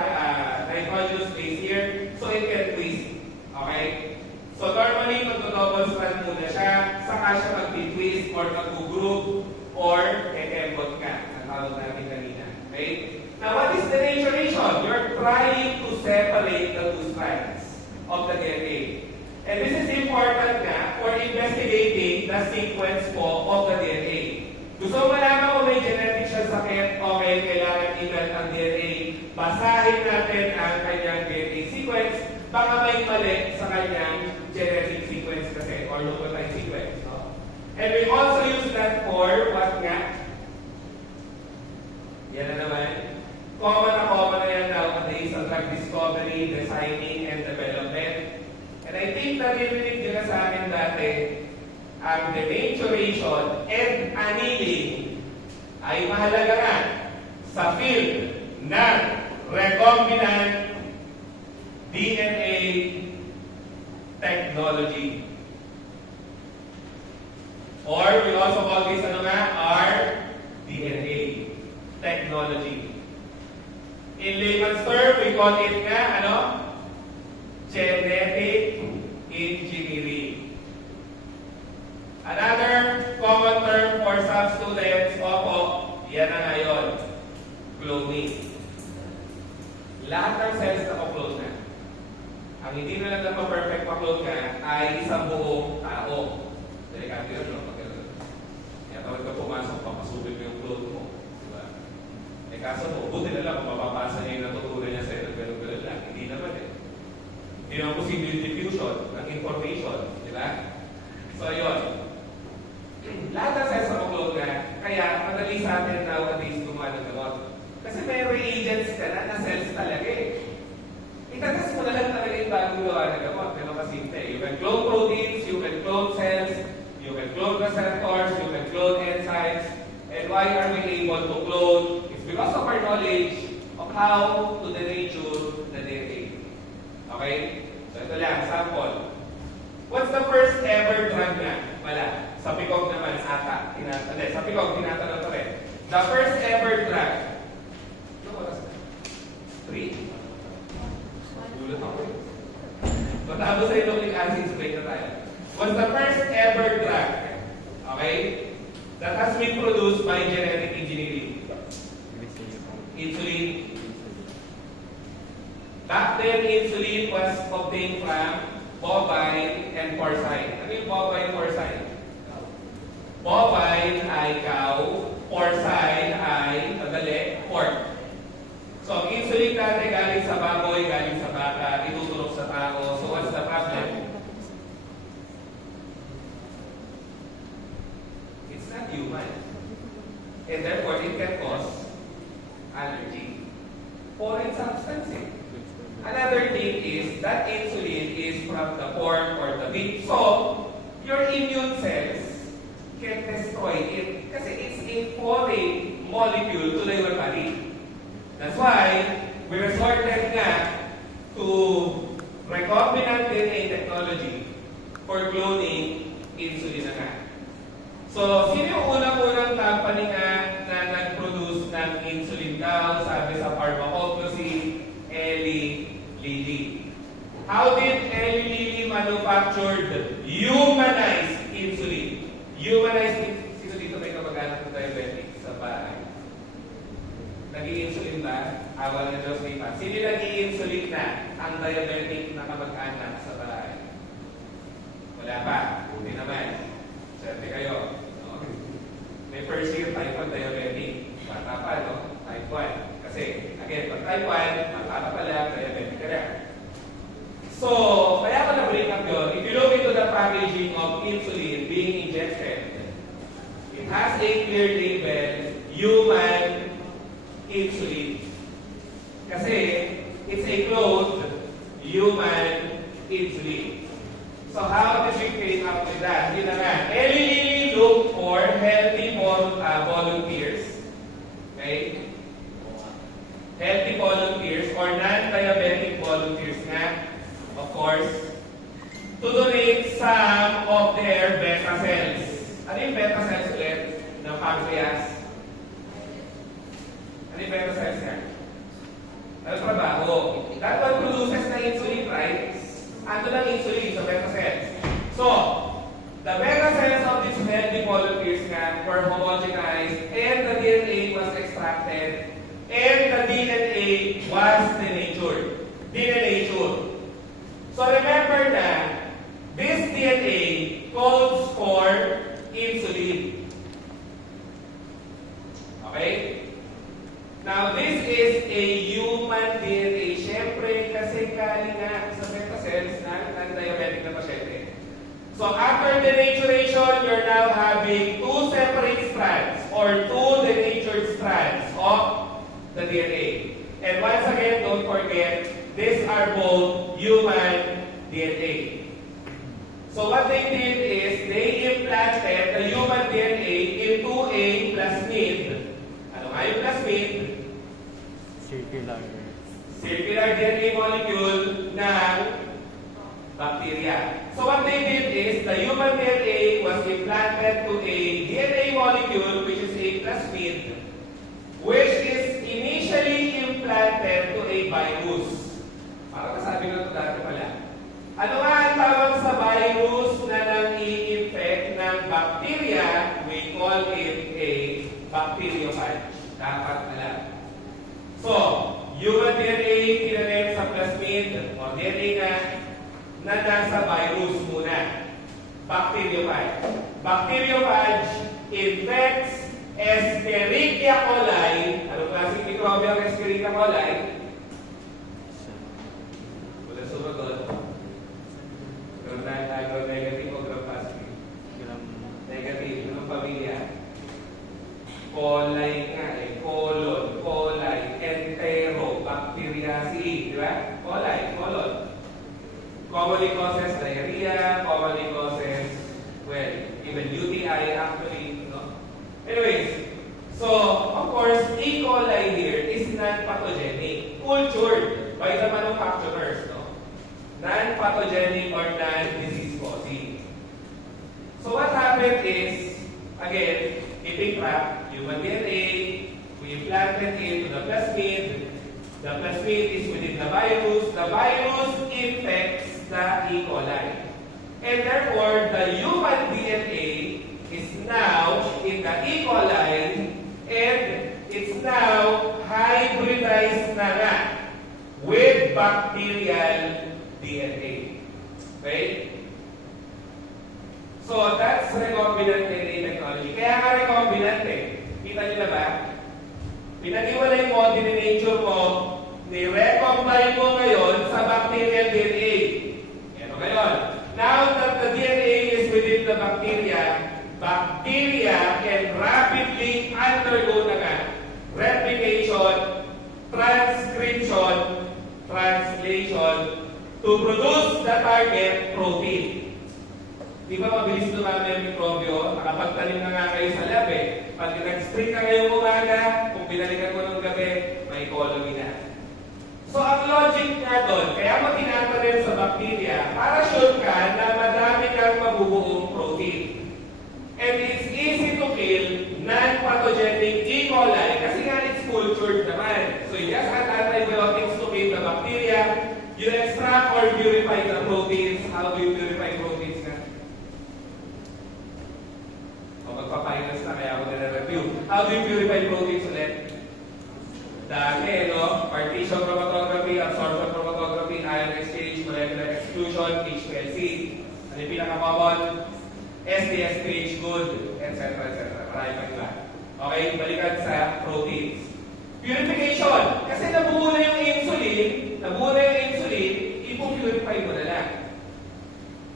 nitrogenous base here, so it can twist. Okay? So normally, magdo-double strand muna siya, saka siya mag-twist or mag-group or e-embot ka. Ang tawag natin kanina. Okay? Now, what is denaturation? You're trying to separate the 2 strands of the DNA. And this is important nga for investigating the sequence po of the DNA. Gusto mo malaman kung may genetic siya sakit, okay, kailangan i-melt ang DNA. Basahin natin ang kanyang DNA sequence. Baka may mali sa kanyang genetic sequence kasi, or nucleotide sequence. No? And we also use that for what nga? Yan na naman. Common na yan nowadays sa drug discovery, designing, and development. And I think naririnig nyo na sa akin dati, ang denaturation and annealing ay mahalaga nga sa field ng recombinant DNA technology. Or we also call this DNA technology. In layman's term, we call it nga, genetic engineering. Another common term for some students, yan na ngayon, cloning. Lahat ng cells na pa-clone na. Ang hindi na lang na pa-perfect pa-clone ka ay isang buong tao. Delikado yun, no? Kaya tawag ka pumasok, papasubin mo yung clone mo. Diba? Kaso mo, buti na lang kung mapapasa niya yung natutunan niya sa'yo, pero lang. Hindi naman eh. Hindi naman posible diffusion ng information. Diba? So, yun. Lahat ng cells na pa-clone ka, kaya madali sa atin nowadays gumawa ng gamot. Kasi may reagents ka na cells talaga eh. Itagas mo na lang talaga yung bagong gawa ng gamot. Ganun kasimple. You can clone proteins, you can clone cells, you can clone receptors, you can clone enzymes. And why are we able to clone? It's because of our knowledge of how to denature the DNA. Okay? So ito lang, sample. What's the first ever drug na? Wala. Sa Picog naman, ata. Sa Picog, tinatanong ko rin. The first ever drug. Ano oras na? 3? Gulat ako eh. Matapos sa nucleic acid, break na tayo. What's the first ever drug? Okay? That has been produced by genetic engineering. Insulin. Back then, insulin was obtained from bovine and porcine. Ano yung bovine, porcine? Bovine ay cow, porcine ay, madali, pork. So, ang insulin natin galing sa baboy, galing sa baka, itutulog sa tao. So, what's the problem? It's not human. And therefore, it can cause allergy. Foreign substance. Another thing is that insulin is from the pork or the beef. So, your immune cells can destroy it kasi it's a foreign molecule to your body. That's why we resorted nga to recombinant DNA technology for cloning insulin na nga. So, sino yung unang-unang company nga na nag-produce ng insulin daw? Sabi sa pharmacognosy, Eli Lilly. How did Eli Lilly manufactured humanized insulin? Humanized insulin. Sino dito may kamag-anak ng diabetic sa bahay? Nag-i-insulin ba? Awa ng Diyos, di ba? Sino nag-i-insulin na ang diabetic na kamag-anak sa bahay? Wala pa. Buti naman. Swerte kayo. No? May first year type 1 diabetic. Bata pa, no? Type 1. Kasi, again, pag type 1, bata pa lang, diabetic ka na. So, kaya ko na-bring up yun. If you look into the packaging of insulin being injected, it has a clear label, human insulin. Kasi, it's a cloned human insulin. So, how did we came up with that? Yun na nga. Eli Lilly looked for healthy volunteers. Okay? Healthy volunteers or non-diabetic volunteers nga, of course, to donate some of their beta cells. Ano yung beta cells ulit ng pancreas? Ano yung beta cells nga? Ano trabaho? That one produces na insulin, right? Ano lang insulin sa beta cells? So, the beta cells of these healthy volunteers nga were homogenized and the DNA was extracted and the DNA was denatured. So remember that this DNA codes for insulin. Okay? Now, this is a human DNA. Siyempre, kasi galing nga sa beta cells ng diabetic na pasyente. So, after denaturation, you're now having two separate strands or two denatured strands of the DNA. And once again, don't forget, these are both human DNA. So what they did is, they implanted the human DNA into a plasmid. Ano nga yung plasmid? Circular DNA molecule ng bacteria. So what they did is, the human DNA was implanted to a DNA molecule which is a plasmid, which is initially implanted to a virus. Para masabi ko ito dati pala. Ano nga ang tawag sa virus na nang-i-infect ng bacteria? We call it a bacteriophage. Dapat alam. So, human DNA kinalim sa plasmid o DNA na nasa virus muna. Bacteriophage. Bacteriophage infects Escherichia coli. Anong klaseng mikrobe ang Escherichia coli? Wala sumagot. Gram-negative o gram-positive? Negative. Anong pamilya? Coli nga eh. Colon, coli, enterobacteriaceae. Di ba? Coli, colon. Commonly causes diarrhea, commonly causes, well, even UTI actually, no? Anyways, so, of course, E. coli here is non-pathogenic, cultured by the manufacturers, no? Non-pathogenic or non-disease causing. So, what happened is, again, keeping track, human DNA, we implanted into the plasmid. The plasmid is within the virus. The virus infects the E. coli. And therefore, the human DNA is now in the E. coli and it's now hybrid bacterial DNA. Okay? So, that's recombinant DNA technology. Kaya nga recombinant eh. Kita nyo na ba? Pinag-iwalay mo, dinature mo, ni-recombine mo ngayon sa bacterial DNA. Yan o ngayon. Now that the DNA is within the bacteria can rapidly undergo na nga replication, transcription, translation to produce the target protein. Di ba mabilis dumami ang mikrobyo? Nakapagtanim na nga kayo sa lab eh. Pag nag-streak ka ngayong umaga, kung binalikan mo ng gabi, may colony na. So ang logic nga doon, kaya mo tinatanim sa bacteria, para sure ka na madami kang mabubuong protein. And it's easy to kill non-pathogenic E. coli kasi nga it's cultured naman. So you just add antibiotics to kill the bacteria, you extract or purify the proteins. How do you purify proteins nga? O magpa-finance na kaya ako nire-review. How do you purify proteins ulit? Dami, no? Partition chromatography, absorption chromatography, ion exchange, molecular exclusion, HPLC. Ano yung pinaka-common? SDS page good, etc. Marami pa iba. Okay, balikan sa proteins. Purification. Kasi nabuo na yung insulin, ipupurify mo na lang.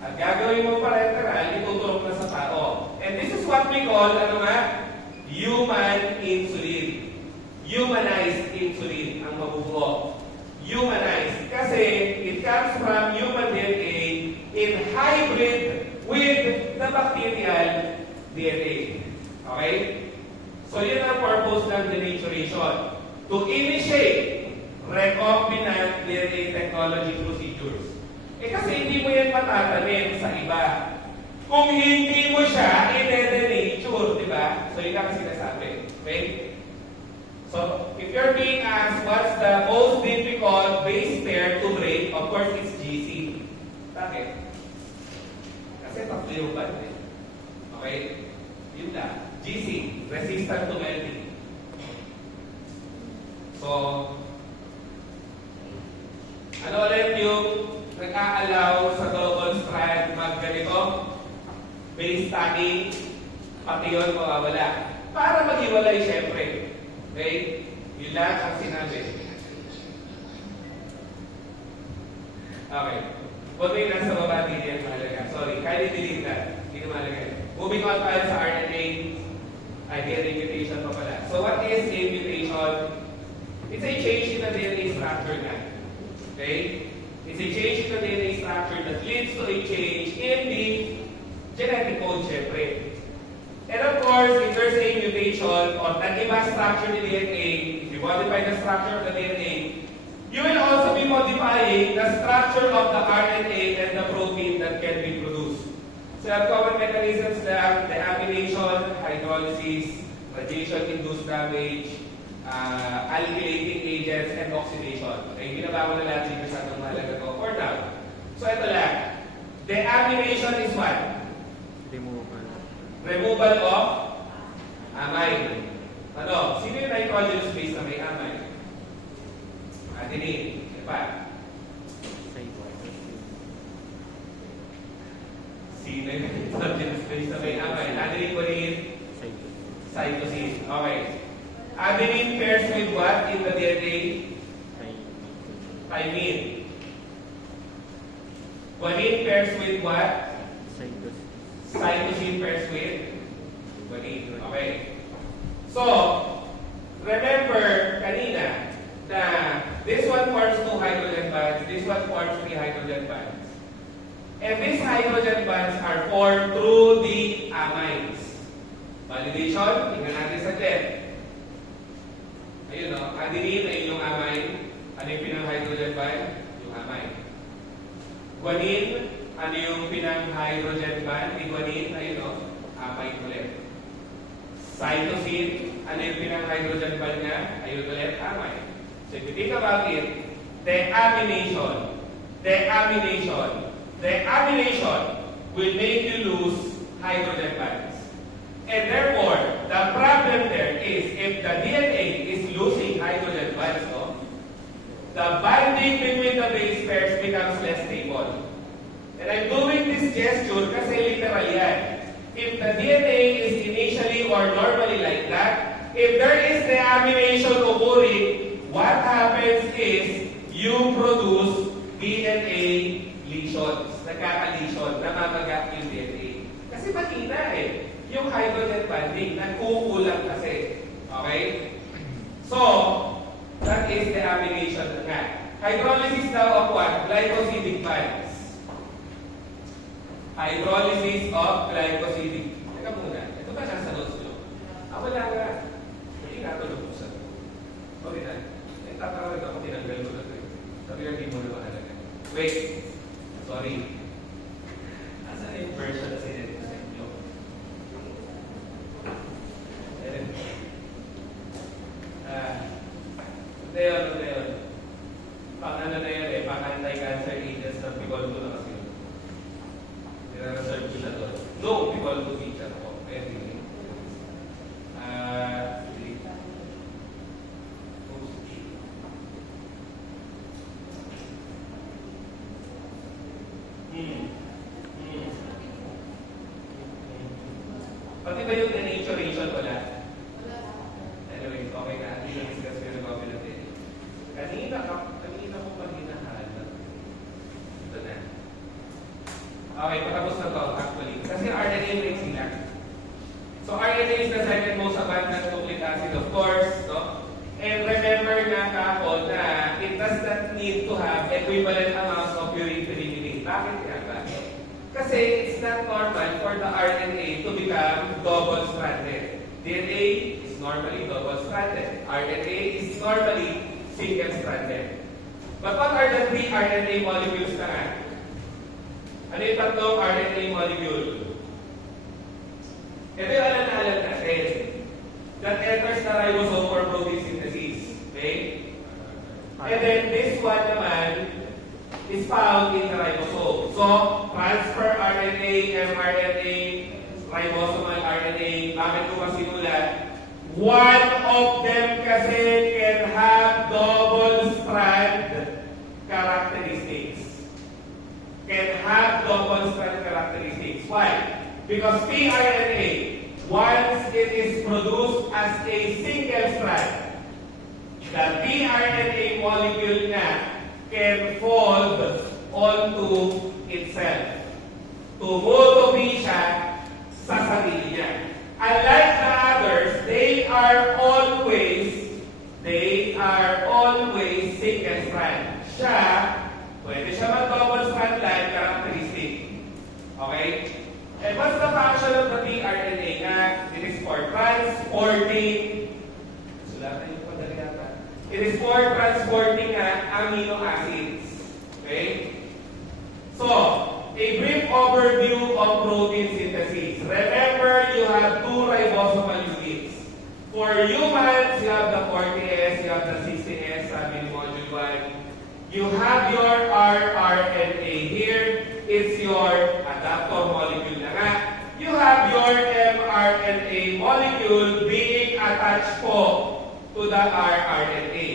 At gagawin mo parenteral, ituturok na sa tao. And this is what we call, ano nga? Human insulin. Humanized insulin ang mabubuo. Humanized. Kasi it comes from human DNA in hybrid with the bacterial DNA. Okay? So yun ang purpose ng denaturation. To initiate recombinant DNA technology procedures. Eh kasi hindi mo yan matatanim sa iba. Kung hindi mo siya i-denature, di ba? So yun ang sinasabi. Okay? So, if you're being asked what's the most difficult base pair to break, of course it's GC. Bakit? Kasi tatlo yung band eh. Okay? Yun na. GC, resistant to melting. So, ano ulit yung nag-aalaw sa double strand magganito? Base tagging, pati yun mawawala. Para maghiwalay syempre. Okay? Yun lang ang sinabi. Okay. Huwag mo yung nasa baba din yan mahalaga. Sorry, kindly delete that. Hindi na mahalaga. Moving on tayo sa RNA. DNA mutation pa pala. So what is a mutation? It's a change in the DNA structure na. Okay? It's a change in the DNA structure that leads to a change in the genetic code, syempre. And of course, if there's a mutation or nag-iba structure ng DNA, if you modify the structure of the DNA, you will also be modifying the structure of the RNA and the protein that can be produced. So, ang common mechanisms lang, deamination, hydrolysis, radiation-induced damage, alkylating agents, and oxidation. Okay, binaba ko na lahat dito sa itong mahalaga ko for now. So, ito lang. Deamination is what? Removal of amine. Ano? Sino yung nitrogenous base na may amine? Adenine. Pa? Sino yung nitrogenous base na may amine? Adenine, guanine? Cytosine. Okay. Adenine pairs with what in the DNA? Thymine. Guanine pairs with what? Cytosine pairs with guanine. Okay. So, remember kanina na this one forms 2 hydrogen bonds, this one forms 3 hydrogen bonds. And these hydrogen bonds are formed through the amines. Validation, tingnan natin saglit. Ayun o, adenine ay yung amine. Ano yung pinang-hydrogen bond? Yung amine. Guanine, ano yung pinang-hydrogen bond? Yung guanine, ayun o, amine ulit. Cytosine, ano yung pinang-hydrogen bond niya? Ayun ulit, amine. So if you think about it, deamination will make you lose hydrogen bonds. And therefore, the problem there is if the DNA is losing hydrogen bonds, no? The binding between the the DNA is initially or normally like that, if there is deamination occurring, what happens is you produce DNA lesions. Nagkaka-lesion, namamagat yung DNA. Kasi makita yung hydrogen bonding, nagkukulang kasi. Okay? So, that is deamination nga. Hydrolysis daw of what? Glycosidic bonds. Hydrolysis of glycosidic. Teka muna, ito ba nasa notes nyo? Ako lang nga. Hindi nga ito lubusan. Okay na. Tatawag ako, tinanggal ko na ito. Sabi yung hindi mo na mahalaga. Wait. Sorry. Asa yung version na sinito sa inyo? Ito yun. Pang ano na yun pang anti-cancer agents ng Bicol 2 na kasi yun. Nire-reserve ko na doon. No, Bicol 2 feature ako. Anyway. Pati ba yung denaturation wala? Anyways, okay na. Hindi na discuss ko yung copy natin. Kanina ko pa hinahanap. Ito na. Okay, patapos na to actually. Kasi RNA breaks sila. So RNA is the second most abundant nucleic acid of course, no? And remember nga kako na it does not need to have equivalent amounts of purine pyrimidine. Bakit nga ba? Kasi it's not normal for the RNA to become double-stranded. DNA is normally double-stranded. RNA is normally single-stranded. But what are the three RNA molecules na nga? Ano yung tatlong RNA molecule? Ito yung alam natin. That enters the ribosome for protein synthesis. Okay? And then this one naman is found in the ribosome. So, transfer RNA, mRNA, ribosomal RNA, bakit ko masimulat? One of them kasi can have double-strand characteristics. Can have double-strand characteristics. Why? Because tRNA, once it is produced as a single strand, the tRNA molecule na can fold onto itself. Tumutupi siya sa sarili niya. Unlike the others, they are always single strand. Siya, pwede siya mag-double strand line characteristic. Okay? And what's the function of the tRNA nga? It is for transporting, sulatan yung padali yata. It is for transporting amino acids. Okay? So, a brief overview of protein synthesis. Remember, you have two ribosomal units. For humans, you have the 40S, you have the 60S, sabi ni Module 1. You have your rRNA here. It's your adaptor molecule na nga. You have your mRNA molecule being attached po to the rRNA.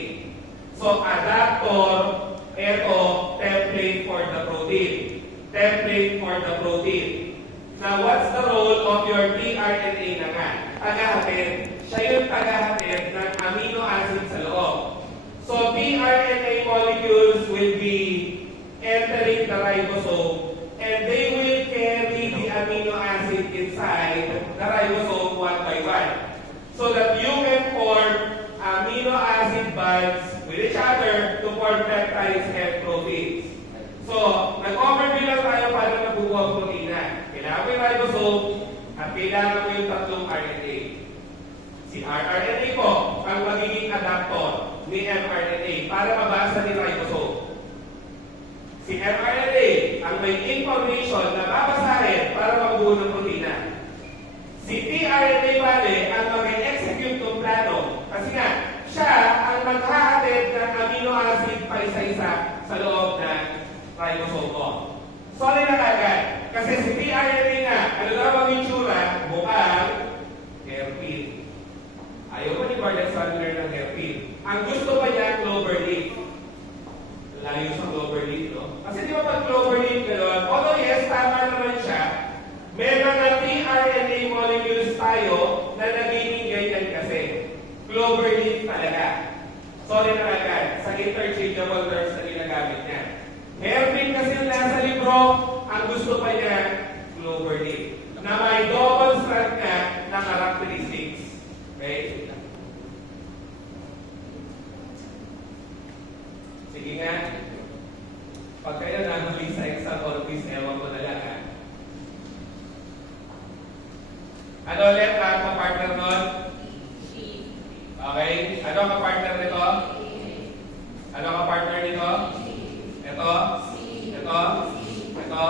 So, adaptor, ito, template for the protein. Template for the protein. Now, what's the role of your tRNA na nga? Tagahatid. Siya yung tagahatid ng amino acid sa loob. So, tRNA molecules will be entering the ribosome and they will carry the amino acid inside the ribosome one by one. So that you can form amino acid bonds with each other to form peptides and proteins. So, nag-overview lang tayo paano nabubuo ang proteina. Kailangan mo yung ribosome at kailangan mo yung tatlong RNA. Si rRNA po ang magiging adaptor ni mRNA para mabasa ni ribosome. Si mRNA ang may information na babasahin para mabuo ng proteina. Si tRNA pare ang mag-execute ng plano kasi nga siya ang maghahatid ng amino acid pa isa-isa sa loob ng ribosome mo. Sorry na kagad. Kasi si tRNA nga, ano daw ang itsura? Mukhang hairpin. Ayaw mo ni Barnett Sandler ng hairpin. Ang gusto pa niya, cloverleaf. Layo sa cloverleaf, no? Kasi di ba pag cloverleaf gano'n, although yes, tama naman siya, may mga tRNA Cloverleaf talaga. Sorry na agad, sa interchangeable terms na ginagamit niya. Hairpin kasi yung nasa libro, ang gusto pa niya, cloverleaf. Na may double strand na characteristics. Okay? Sige nga. Pag kayo naguli sa exam or quiz, ewan ko na lang ha. Ano ulit ang kapartner nun? Okay. Ano ang kapartner nito? Ano ang kapartner nito? Ito? Ito? Ito?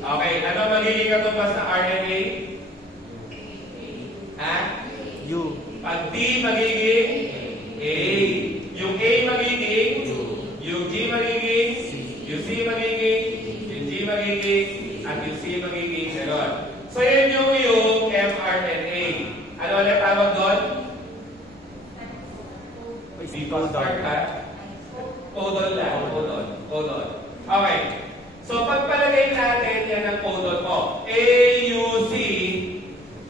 Okay. Ano magiging katumbas ng RNA? Ha? U. Pag D magiging A. Yung A magiging yung G magiging yung C magiging yung G magiging at yung C magiging gano'n. So yan yung mRNA. Ano ulit tawag doon? Start ka? Codon lang. Codon. Okay. So pagpalagay natin yan ang codon mo. AUC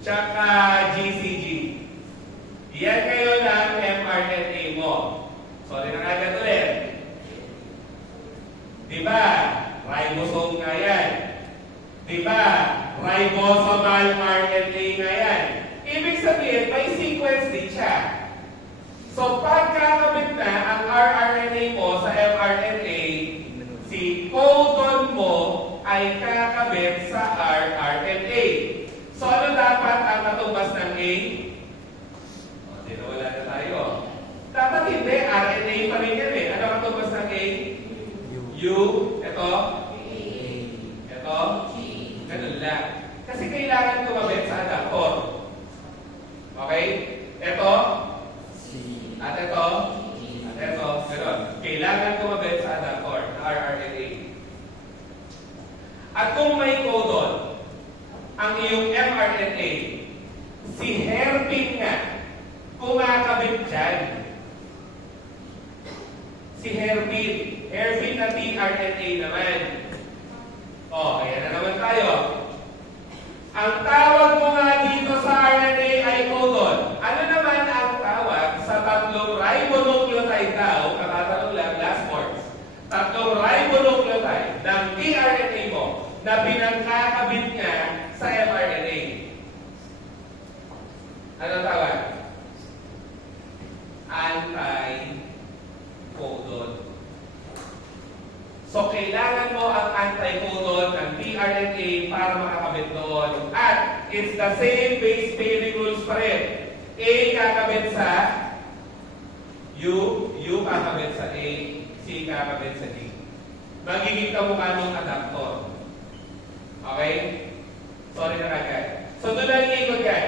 tsaka GCG. Yan kayo ng mRNA mo. Sorry na agad ulit. Diba? Ribosome nga yan. Diba? Ribosomal RNA nga yan. Ibig sabihin, may sequence din siya. So, pagkakabit na ang rRNA mo sa mRNA, si codon mo ay kakabit sa rRNA. So, ano dapat ang katumbas ng A? Wala na tayo. Dapat hindi, RNA pa rin yan eh. Ano katumbas ng A? U. Ito? Ito? Ganun lang. Kasi kailangan kumabit sa adaptor. Okay? Ito? At ito? At ito? Ganun. Kailangan kumabit sa adaptor na rRNA. At kung may codon, ang iyong mRNA, si hairpin nga, kumakabit dyan. Si hairpin. Hairpin na tRNA naman. O, ayan na naman tayo. Ang tawag mo nga dito sa RNA ay codon. Ano naman ang tawag sa tatlong ribonucleotide daw, katatanong lang, last words. Tatlong ribonucleotide ng tRNA mo na pinagkakabit niya sa mRNA. Ano tawag? Anti-codon. So, kailangan mo ang anti-codon ng tRNA para makakabit doon. At it's the same base pairing rules pa rin. A kakabit sa U kakabit sa A, C kakabit sa D. Magiging kamukha ng adaptor. Okay? Sorry na agad. So, doon lang ikot yan.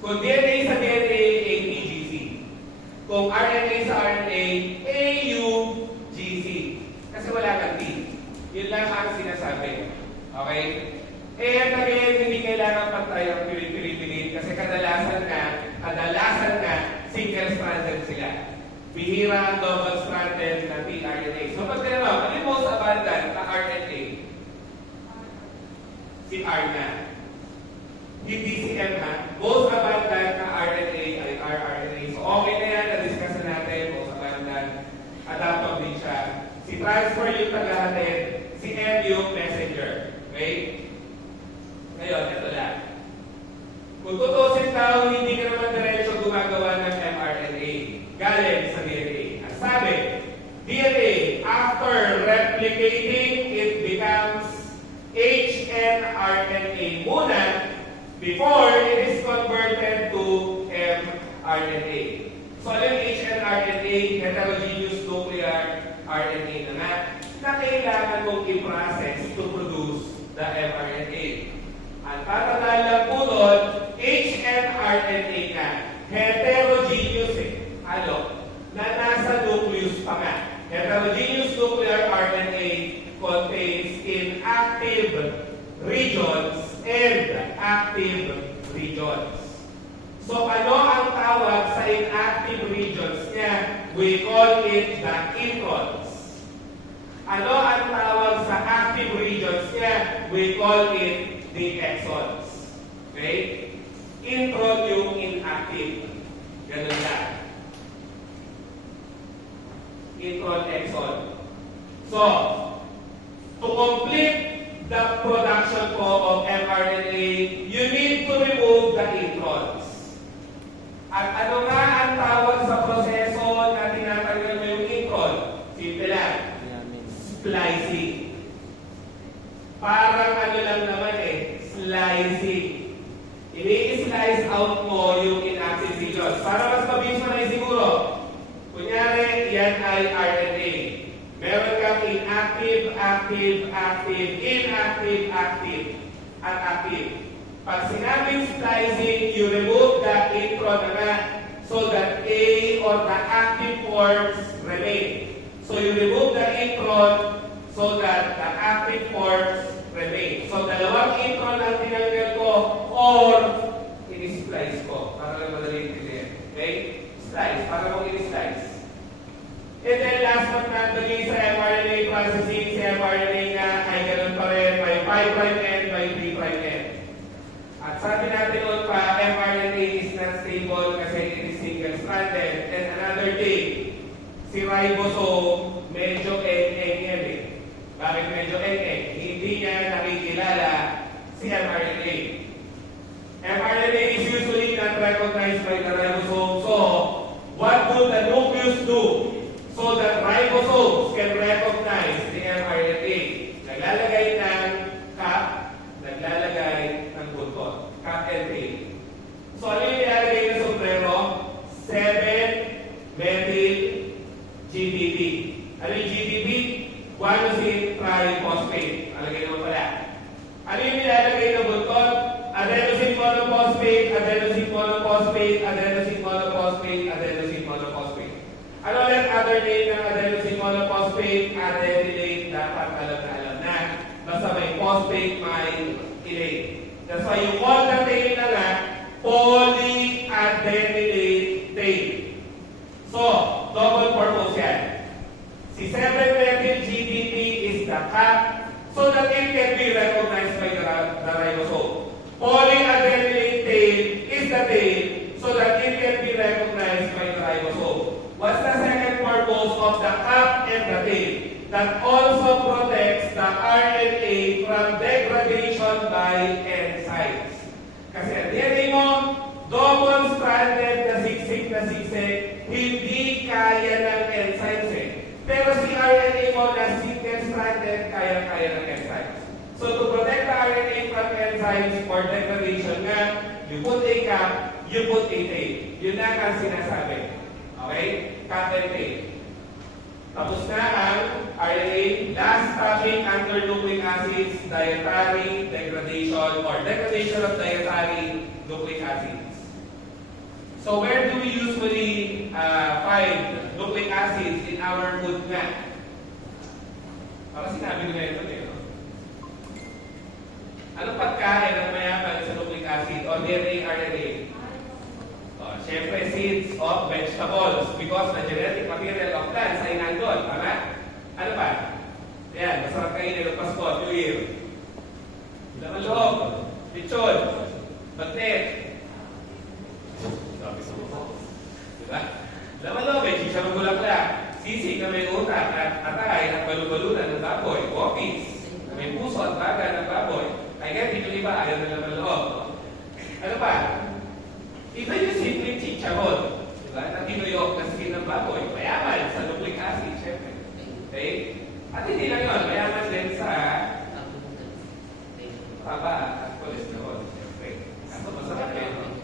Kung DNA sa DNA, ATGC. Kung RNA sa RNA, AUGC. Kasi wala kang T. Yun lang ang sinasabi. Okay? And again, hindi kailangan pantay ang pilit-pilit kasi kadalasan na single-stranded sila. Bihira ang double-stranded na tRNA. So pag tinanong, ano yung most abundant na RNA? Si R na. Hindi si M ha. Most abundant na RNA ay rRNA. So okay na yan, na-discuss na natin, most abundant. Adaptive din siya. Si transfer yung tagahatid, si M yung messenger. Okay? Ngayon, ito lang. Kung tutusin daw, hindi ka naman diretso gumagawa ng mRNA. Galing sa DNA. Ang sabi, DNA, after replicating, it becomes hnRNA muna before it is converted to mRNA. So, ano yung hnRNA? Heterogeneous nuclear RNA na kailangan mong i-process to produce the mRNA. Ang tatandaan lang po doon, hnRNA na. Heterogeneous Ano? Na nasa nucleus pa nga. Heterogeneous nuclear RNA contains inactive regions and active regions. So ano ang tawag sa inactive regions niya? We call it the introns. Ano ang tawag sa active regions niya? We call it the exons. Okay? Intron yung inactive. Ganun lang. So, to complete the production po of mRNA, you need to remove the introns. At ano nga ang tawag sa proseso na tinatanggal mo yung intron? Simple lang. Splicing. Parang ano lang naman slicing. Ini-slice out mo yung inactive regions. Para mas mabilis mo na siguro. Kunyari, yan ay RNA. Meron kang inactive, active, active, inactive, active, at active. Pag sinabing splicing, you remove the intron na nga so that A or the active forms remain. So you remove the intron so that the active forms remain. So dalawang intron ang tinanggal ko or in-splice ko. Para lang madali intindihan. Okay? Slice. Para mong in-slice. And then last but not the least, sa mRNA processing, si mRNA nga ay ganun pa rin by 5' end by 3' end. At sabi natin noon pa, mRNA is not stable kasi it is single-stranded. And another thing, si ribosome medyo eng-eng yan Bakit medyo eng-eng? Hindi niya nakikilala si mRNA. mRNA is usually not recognized by the ribosome. So, what would the nucleus do so that ribosomes can recognize the mRNA? Naglalagay ng cap, naglalagay ng buntot. Cap and tail. So, ano yung nilalagay ng sombrero? 7-methyl GBB. Ano yung GBB? Guanosine triphosphate. Alagay naman pala. Ano yung nilalagay ng buntot? Adenosine monophosphate, adenosine monophosphate, adenosine monophosphate, adenosine monophosphate. Ano ulit other name ng adenosine monophosphate? Adenylate. Dapat alam na. Basta may phosphate, may ylate. That's why you call the tail na nga polyadenylate tail. So, double purpose yan. Si 7-methyl GBP is the cap so that it can be recognized by the ribosome. Polyadenylate tail is the tail so that it can be recognized by the ribosome. What's the second purpose of the cap and the tail? That also protects the RNA from degradation by enzymes. Kasi ang DNA mo, double-stranded na siksik, hindi kaya ng enzymes Pero si RNA mo na single-stranded, kaya-kaya ng enzymes. So to protect the RNA from enzymes for degradation nga, you put a cap, you put a tail. Yun na ang sinasabi. Okay? Cap and tail. Tapos na ang RNA. Last topic under nucleic acids, dietary degradation or degradation of dietary nucleic acids. So where do we usually find nucleic acids in our food nga? Parang sinabi ko na ito no? Anong pagkain ang mayaman sa nucleic acid o DNA, RNA? Siyempre, seeds of vegetables because the genetic material of plants ay nandun. Tama? Ano pa? Ayan, masarap kainin ng Pasko, New Year. Laman loob, lechon, bagnet. Diba? Laman loob, chicharong bulaklak, sisig na may utak at atay at balubalunan ng baboy, walkies, na may puso at baga ng baboy. Ay kaya dito iba, ayaw na laman loob. Ano pa? Iba yung simple chicharon. Diba? Na tinuyok na skin ng baboy. Mayaman sa nucleic acid, syempre. Okay? At hindi lang yun. Mayaman din sa taba at cholesterol. Syempre. Kaso masarap yun.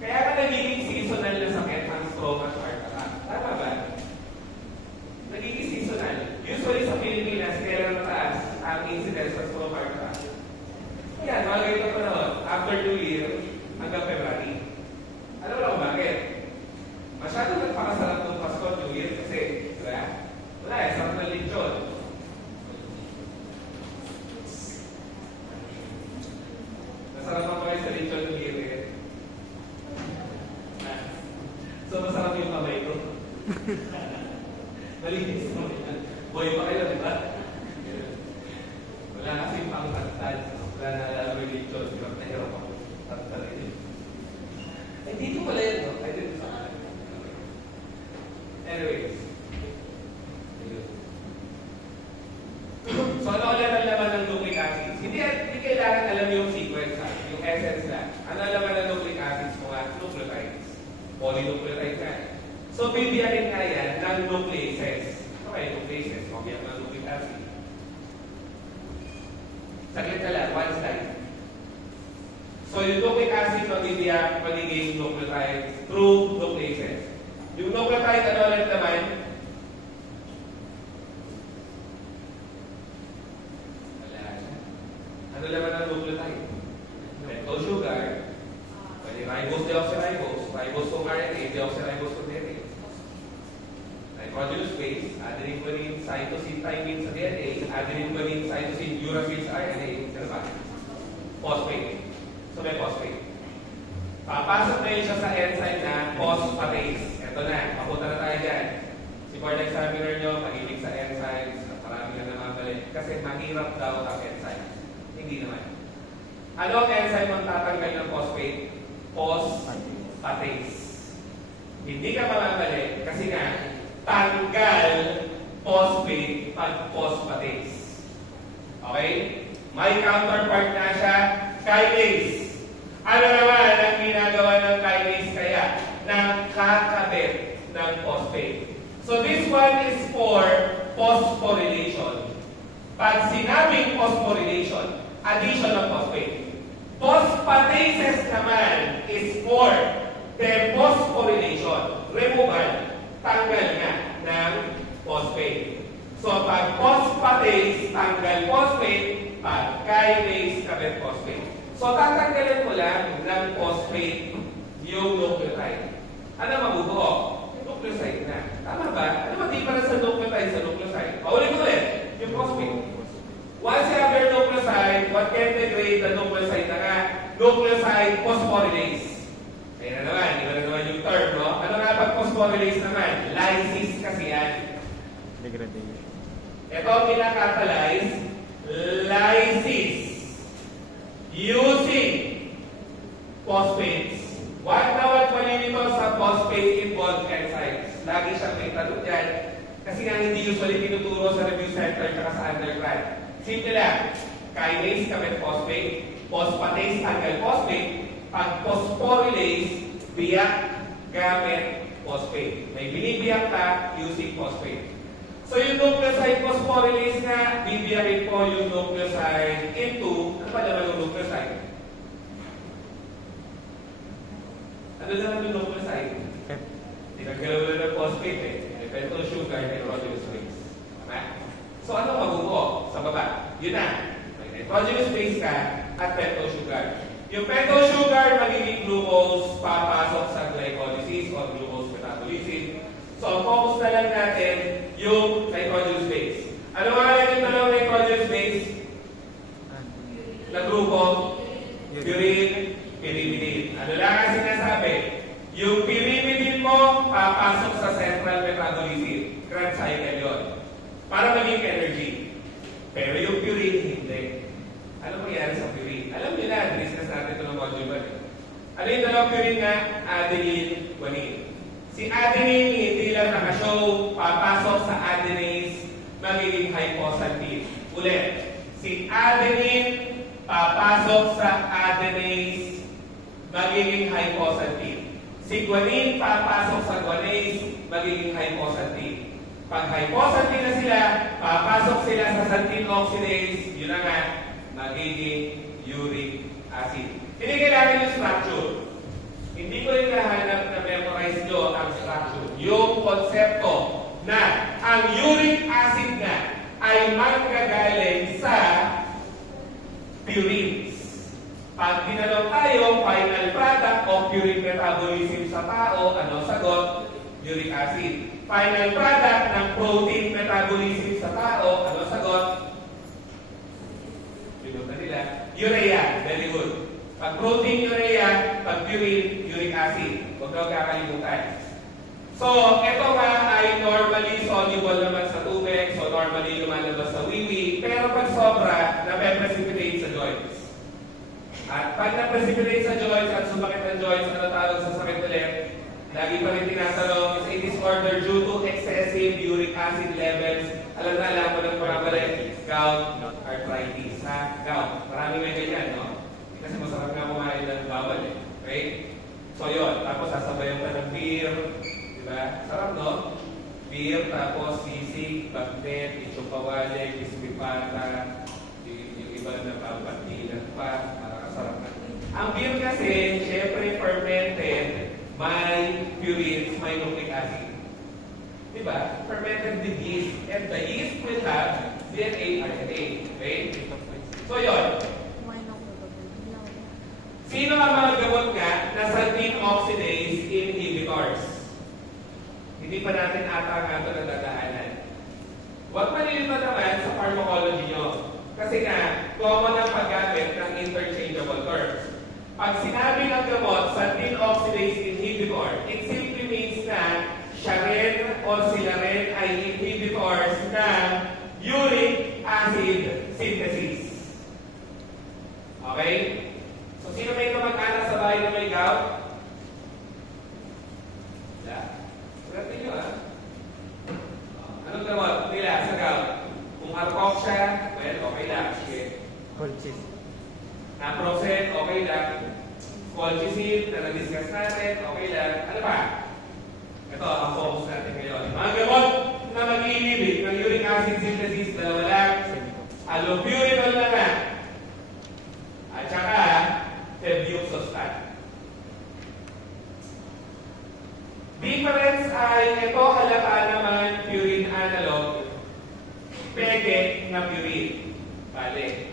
Kaya ka nagiging seasonal na sakit ang stroke at heart attack. Tama ba? Nagiging seasonal. Usually sa Pilipinas, kailan mataas ang incidence sa stroke heart attack. Yan, mga ganito pa noon. After New Year, hanggang February. Alam mo lang bakit? Masyado nagpakasarap ng Pasko New Year kasi, diba? Wala sarap ng lechon. Masarap ako kayo sa lechon New Year So, masarap yung kamay ko. Malinis mo. Boy pa kayo, diba? Wala kasing pang-tagtad. Wala na alam yung lechon. Hirap na hirap ako. Tagtad eh, dito pala yun, no? I didn't know. Anyways. Polynucleotide nga. So, bibiyakin nga yan ng nucleases. Okay, nucleases. Bibiyak ng nucleic acid. Saglit ka lang, one slide. So, yung nucleic acid mabibiyak magiging nucleotide through nucleases. Yung nucleotide, ano ulit naman? Wala na. Ano naman ang nucleotide? Pentose sugar, pwede ribose, deoxyribose, ribose kung RNA, deoxyribose kung DNA. Nitrogenous base, adenine, guanine, cytosine, thymine sa DNA, adenine, guanine, cytosine, uracil sa RNA, ano ba? Phosphate. So may phosphate. Papasok na yun siya sa enzyme na phosphatase. Ito na, papunta na tayo dyan. Si board examiner nyo, mahilig sa enzymes, marami na namabalik. Kasi mahirap daw ang enzyme. Hindi naman. Ano ang enzyme ang tatanggal ng phosphate? Phosphatase. Hindi ka mamabalik kasi nga, tanggal phosphate pag phosphatase. Okay? May counterpart na siya, kinase. Ano naman ang ginagawa ng kinase kaya? Nang kakabit ng phosphate. So this one is for phosphorylation. Pag sinabing phosphorylation, addition of phosphate. Phosphatases naman is for dephosphorylation, removal, tanggal nga ng phosphate. So pag phosphatase, tanggal phosphate, pag kinase, kabit phosphate. So tatanggalin mo lang ng phosphate yung nucleotide. Ano mabubuo? Nucleoside na. Tama ba? Ano ba difference sa nucleotide sa nucleoside? Paulit ko ulit, yung phosphate. Once you have your nucleoside, what can degrade the nucleoside na nga? Nucleoside phosphorylase. Kaya na naman, iba na naman yung term, no? Ano nga pag phosphorylase naman? Lysis kasi yan. Degradation. Ito ang pinakatalyze, lysis. Using phosphates. Huwag na huwag malinito sa phosphate-involved enzymes. Lagi siyang may tanong dyan. Kasi nga hindi usually tinuturo sa review center at sa undergrad. Simple lang. Kinase, kabit phosphate. Phosphatase, tanggal phosphate. Pag phosphorylase, biyak gamit phosphate. May binibiyak ka using phosphate. So yung nucleoside phosphorylase nga, bibiyakin po yung nucleoside into, ano pa naman yung nucleoside? Ano naman yung nucleoside? Tinagalaw na ng phosphate eh. May pentose sugar, nitrogenous base. Tama? So ano mabubuo sa baba? Yun na. May nitrogenous base ka at pentose sugar. Yung pentose sugar, magiging glucose, papasok sa glycolysis o glucose metabolism. So ang focus na lang natin yung nitrogenous base. Ano nga lang yung dalawang nitrogenous base? Na grupo? Purine, pyrimidine. Ano lang ang sinasabi? Yung pyrimidine mo, papasok sa central metabolism. Grand cycle yun. Para maging energy. Pero yung purine, hindi. Ano mangyari sa purine? Alam niyo na, discuss natin ito ng module 1. Ano yung dalawang purine nga? Adenine, guanine. Si adenine, hindi lang nakashow, papasok sa adenase, magiging hypoxanthine. Ulit, si adenine, papasok sa adenase, magiging hypoxanthine. Si guanine, papasok sa guanase, magiging hypoxanthine. Pag hypoxanthine na sila, papasok sila sa xanthine oxidase, yun na nga, magiging uric acid. Hindi kailangan yung structure. Hindi ko rin nahanap na memorize nyo ang structure. Yung konsepto na ang uric acid nga ay manggagaling sa purines. Pag tinanong tayo, final product of purine metabolism sa tao, ano sagot? Uric acid. Final product ng protein metabolism sa tao, ano sagot? Bigot na nila. Urea. Very good. Pag protein, urea. Pag purine, uric acid. Huwag daw kakalimutan. So, ito nga ay normally soluble naman sa tubig. So, normally lumalabas sa wiwi. Pero pag sobra, nape-precipitate sa joints. At pag na-precipitate sa joints at sumakit ng joints, ano tawag sa sakit ulit? Lagi pa rin tinatanong, is a disorder due to excessive uric acid levels. Alam mo ng parabalik, gout, arthritis. Ha? Gout. Maraming may ganyan, no? Kasi masarap nga kumain ng bawal eh. Okay? So yun, tapos sasabayan ka ng beer, di ba? Sarap, no? Beer, tapos sisig, bagnet, ichupawale, bispipata, yung iba na papantilan pa, nakakasarap na. Ang beer kasi, syempre fermented, may purines, may nucleic acid. Di ba? Fermented with yeast, and the yeast will have DNA, RNA. Okay? So yun. Sino ang mga gamot nga na sulfate oxidase inhibitors? Hindi pa natin ata nga ito nadadaanan. Huwag malilito naman sa pharmacology nyo. Kasi nga, common ang paggamit ng interchangeable terms. Pag sinabi ng gamot, sulfate oxidase inhibitor, it simply means na siya rin o sila rin ay inhibitors ng uric acid synthesis. Okay? So, sino may kamag-anak sa bahay na may gout? Wala. Sulat ninyo, ha? Anong gamot nila sa gout? Kung arcoc siya, well, okay lang. Sige. Colchis. Naproxen, okay lang. Colchicine, na na-discuss natin, okay lang. Ano pa? Ito, ang focus natin ngayon. Mga gamot na mag-iinhibit ng uric acid synthesis, dalawa lang. Allopurinol na nga. At saka, febuxostat. Difference ay ito halata naman purine analog, peke na purine. Bale.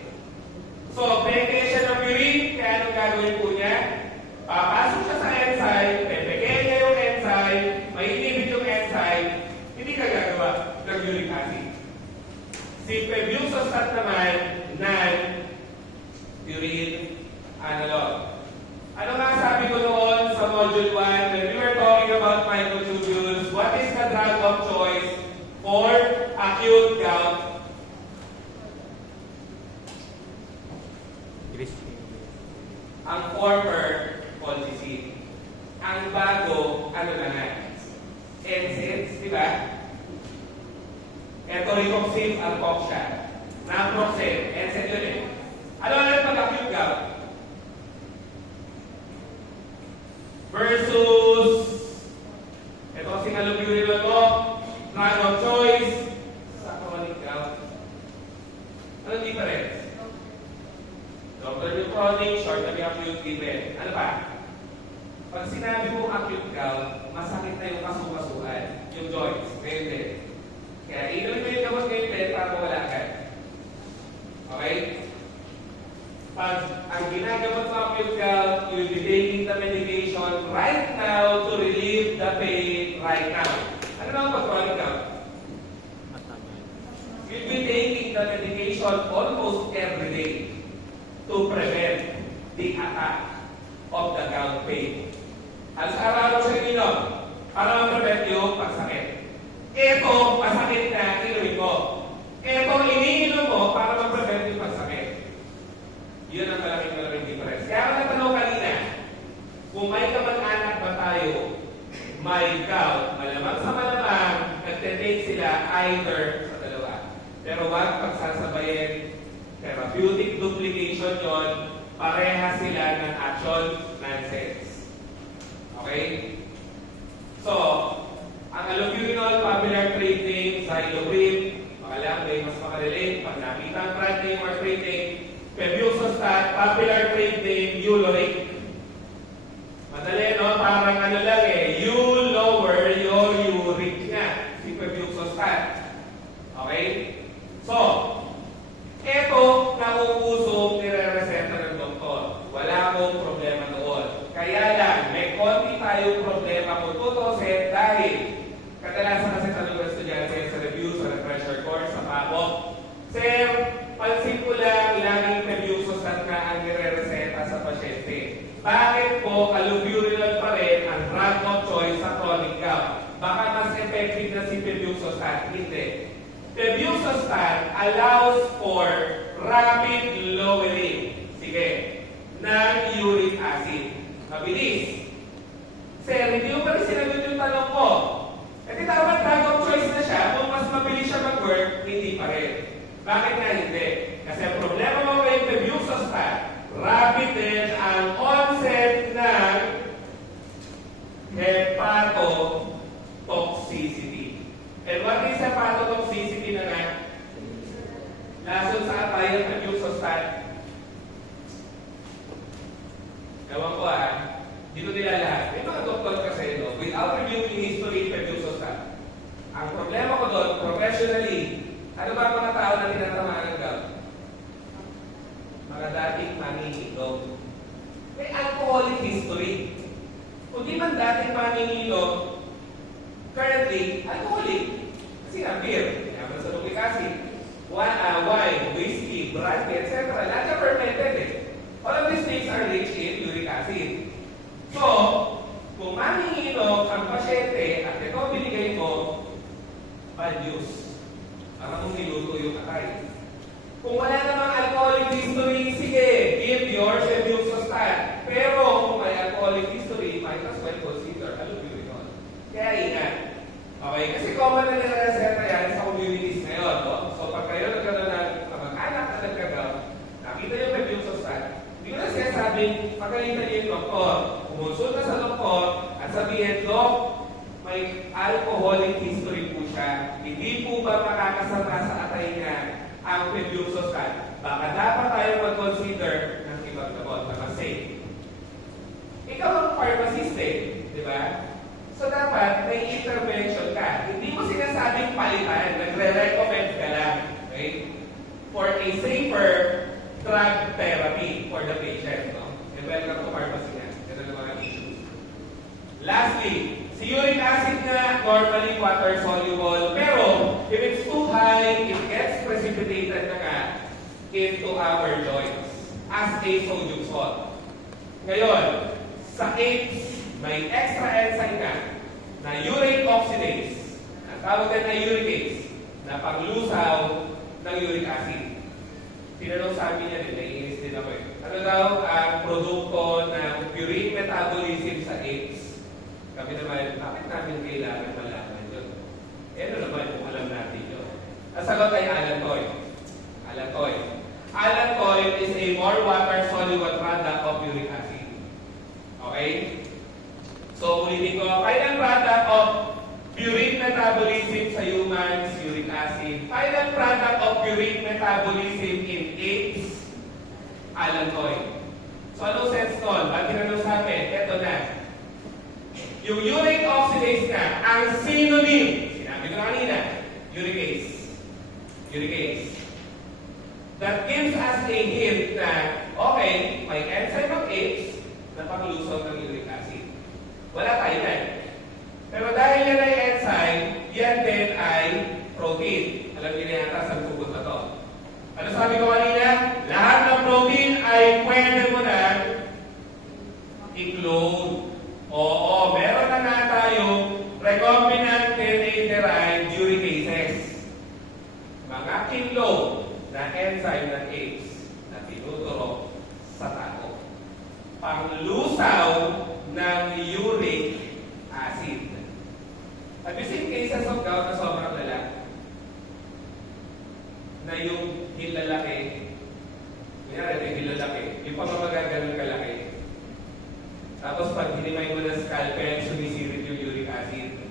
So, peke siya ng purine, kaya anong gagawin po niya? Papasok siya sa enzyme, pepeke niya yung enzyme, may inhibit yung enzyme, hindi ka gagawa ng uric acid. Si febuxostat naman, non-purine analog. Ano nga sabi ko noon sa module 1 when we were talking about microtubules, what is the drug of choice for acute gout? Ang former, colchicine. Ang bago, ano na nga? NSAIDs, di ba? Ito rituximab, arcoc siya. Naproxen, NSAID yun eh. Ano na pag acute gout? Versus ito kasi allopurinol mo, drug of choice sa chronic gout. Ano difference? Doctor yung chronic, short na yung acute given. Ano pa? Pag sinabi mo acute gout, masakit na yung kasukasuan, yung joints, ngayon din. Kaya inumin mo yung gamot ngayon din para mawala ka. Okay? Pag ang ginagamot mo acute gout, you'll be taking the medication right now to relieve the pain right now. Ano naman pag chronic gout? You'll be taking the medication almost every day to prevent the attack of the gout pain. Alas araw sa inyo, para ma-prevent yung pagsakit. Ito, masakit na, inumin mo. Ito, iniinom mo para ma-prevent yung pagsakit. Yun ang malaking difference. Kaya ako natanong kanina, kung may kamag-anak ba tayo, may gout, malamang sa malamang, nagte-take sila either sa dalawa. Pero wag pagsasabayin, therapeutic duplication yon, pareha sila ng action nonsense. Okay? So, ang allopurinol, popular trade name, Xyloprim, makalang may mas makarelate, pag nakita ang brand name or trade name, febuxostat, popular trade name, Uloric. Madali, no? Parang ano lang eh, you lower your uric nga, si febuxostat. Okay? So, eto, nauusong nire-reseta ng doktor. Wala akong problema doon. Kaya lang, may konti tayong problema kung tutusin dahil kadalasan kasi tanong ng estudyante sa review, sa refresher course, sa PABOK. Sir, pansin ko lang, laging febuxostat na ang nire-reseta sa pasyente. Bakit po allopurinol pa rin ang drug of choice sa chronic gout? Baka mas effective na si febuxostat. Hindi. Febuxostat allows for rapid lowering, sige, ng uric acid. Mabilis. Sir, hindi mo pa rin sinagot yung tanong ko. E di dapat drug of choice na siya, kung mas mabilis siya mag-work, hindi pa rin. Bakit nga hindi? Kasi ang problema mo kay febuxostat, rapid din ang onset ng hepatotoxicity. And what is hepatotoxicity na nga? Lason sa atayan ng Busulfan. Ewan ko hindi ko nila lahat. May mga doktor kasi, no, without reviewing history of Busulfan. Ang problema ko doon, professionally, ano ba ang mga tao na tinatamaan ng gout? Mga dating manginginom. May alcoholic history. Kung di man dating manginginom, currently, alcoholic. Kasi nga, beer, yaman sa nucleic acid, wine, whiskey, brandy, etc. Lahat na fermented All of these things are rich in uric acid. So, kung manginginom ang pasyente at ito binigay mo, bad news. Para kung niluto yung atay. Kung wala namang alcoholic history, sige, give your Busulfan. Pero kung may alcoholic history, might as well consider albuterol. Kaya ingat. Okay, kasi common na nila-reseta yan sa communities ngayon. No? So pag kayo nagkaroon ng kamag-anak na nagkagaw, nakita yung may Busulfan, hindi ko na sinasabing pagkalitan niyo yung doktor. Kumonsulta sa doktor at sabihin, Dok, may alcoholic history po siya. Hindi po ba makakasama sa atay niya ang Busulfan? Baka dapat tayo mag-consider ng ibang gamot na mas safe. Ikaw ang pharmacist di ba? So dapat may intervention ka. Hindi mo sinasabing palitan, nagre-recommend ka lang, okay? For a safer drug therapy for the patient, no? And welcome to pharmacy na. Ito na mga issues. Lastly, si uric acid nga, normally water-soluble, pero if it's too high, it gets precipitated na nga into our joints as a sodium salt. Ngayon, sa AIDS, may extra enzyme ka na urate oxidase, ang tawag din na uricase, na panglusaw ng uric acid. Tinanong sa amin yan, naiinis din ako Ano daw ang produkto ng purine metabolism sa AIDS? Kami naman, bakit namin kailangan malaman yun? Ano naman kung alam natin yun? Ang sagot ay allantoin. Allantoin is a more water-soluble product of uric acid. Okay? So, ulitin ko, final product of purine metabolism sa humans, uric acid. Final product of purine metabolism in AIDS, allantoin. So, anong sense nun? Ba't tinanong sa amin? Ito na. Yung urate oxidase na, ang synonym, sinabi ko na kanina, uricase. That gives us a hint na, okay, may enzyme of AIDS na panglusaw ng uric acid. Wala tayo yan. Pero dahil yan ay enzyme, yan din ay protein. Alam niyo na yata sa tugot na to. Ano sabi ko kanina? Lahat ng protein ay pwede mo na i-clone. Oo, meron na nga tayong recombinant DNA-derived uricases. Mga kinlo na enzyme ng AIDS na tinuturo sa tao. Panglusaw ng uric acid. Have you seen cases of gout na sobrang lalaki? Na yung hilalaki, kunyari yung hilalaki, yung pamamaga ganun kalaki. Tapos pag hinimay mo ng scalpel, sumisirit yung uric acid.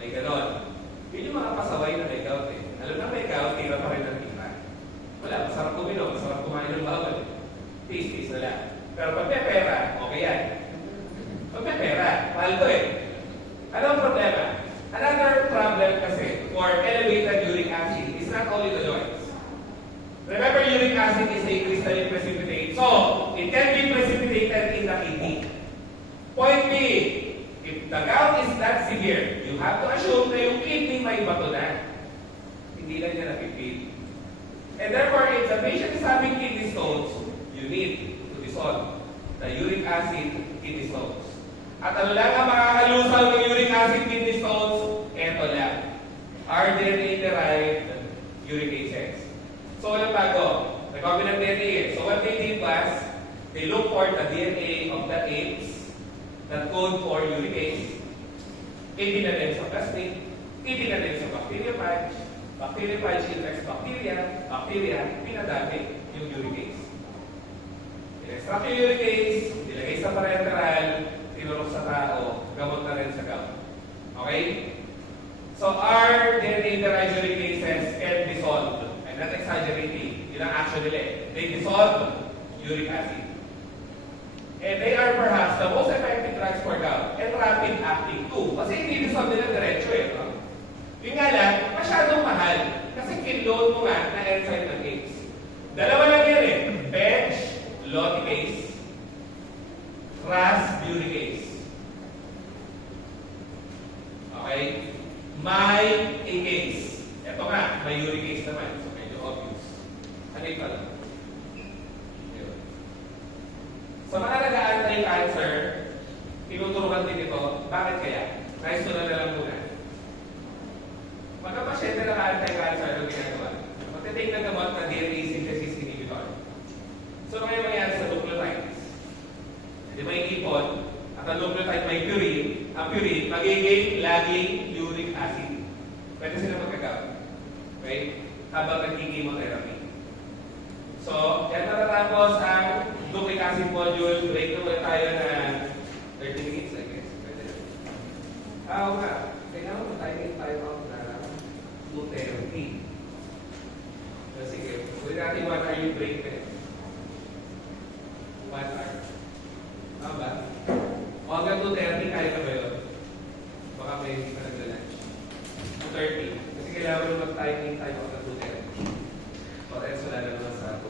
May ganon. Yun yung mga pasaway na may gout Alam na may gout, tira pa rin ang tira. Wala, masarap kuminom, masarap kumain ng bawal. Taste na lang. Pero pag may pera, okay yan. Pag may pera, mahal ko Ano ang problema? Another problem kasi for elevated uric acid is not only the joints. Remember, uric acid is a crystalline precipitate. So, it can be precipitated in the kidney. Point B, if the gout is that severe, you have to assume na yung kidney may bato na. Hindi lang niya napipil. And therefore, if the patient is having kidney stones, you need to dissolve the uric acid kidney stones. At ano lang ang makakalusaw ng uric acid kidney stones? Ito lang. RDNA-derived uricases. So, walang bago. Recombinant DNA. So, what they did was, they look for the DNA of the AIDS that code for uricase. Itinanim sa plastic, itinanim sa bacteriophage, bacteriophage infects bacteria, pinadami yung uricase. In-extract yung uricase, nilagay sa parenteral, tinurok sa tao, gamot Okay? So our DNA interioracases can dissolve. I'm not exaggerating. Yun ang action nila eh. They dissolve uric acid. And they are perhaps the most effective drugs for gout and rapid acting too. Kasi hindi dissolve nila diretso eh. No? Yun nga lang, masyadong mahal. Kasi kinload mo nga na enzyme ng AIDS. Dalawa lang yan eh. PEG, loticase, RAS, uricase. Okay? May ACase. Ito nga, may uricase naman. So, medyo obvious. Hanip pa lang. Yun. Sa mga nag-anti-cancer, tinuturukan din ito. Bakit kaya? Nice to know na lang muna. Pagka-pasyente na anti-cancer, ano ginagawa? Magtitake na gamot na DNA synthesis inhibitor. So, ano kaya mangyari sa nucleotides? Hindi may ipon, at ang nucleotide may purine. Ang purine, magiging laging uric acid. Pwede sila magkagawin. Okay? Habang nag-chemotherapy. So, yan matatapos ang nucleic acid module. Break na muna tayo na 30 minutes, I guess. Pwede na. Oo nga. Kailangan mo tayo out na 2:30. So, sige. Pwede natin 1 hour yung break na. 1 hour. Tama ba? O hanggang 2:30 kaya na ba yun? Baka may hindi pa nagla-lunch. 2:30. Kasi kailangan mo mag-timing tayo hanggang 2:30. O tayo wala na naman sa ako.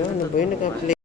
Ano ba yun? Naka-play.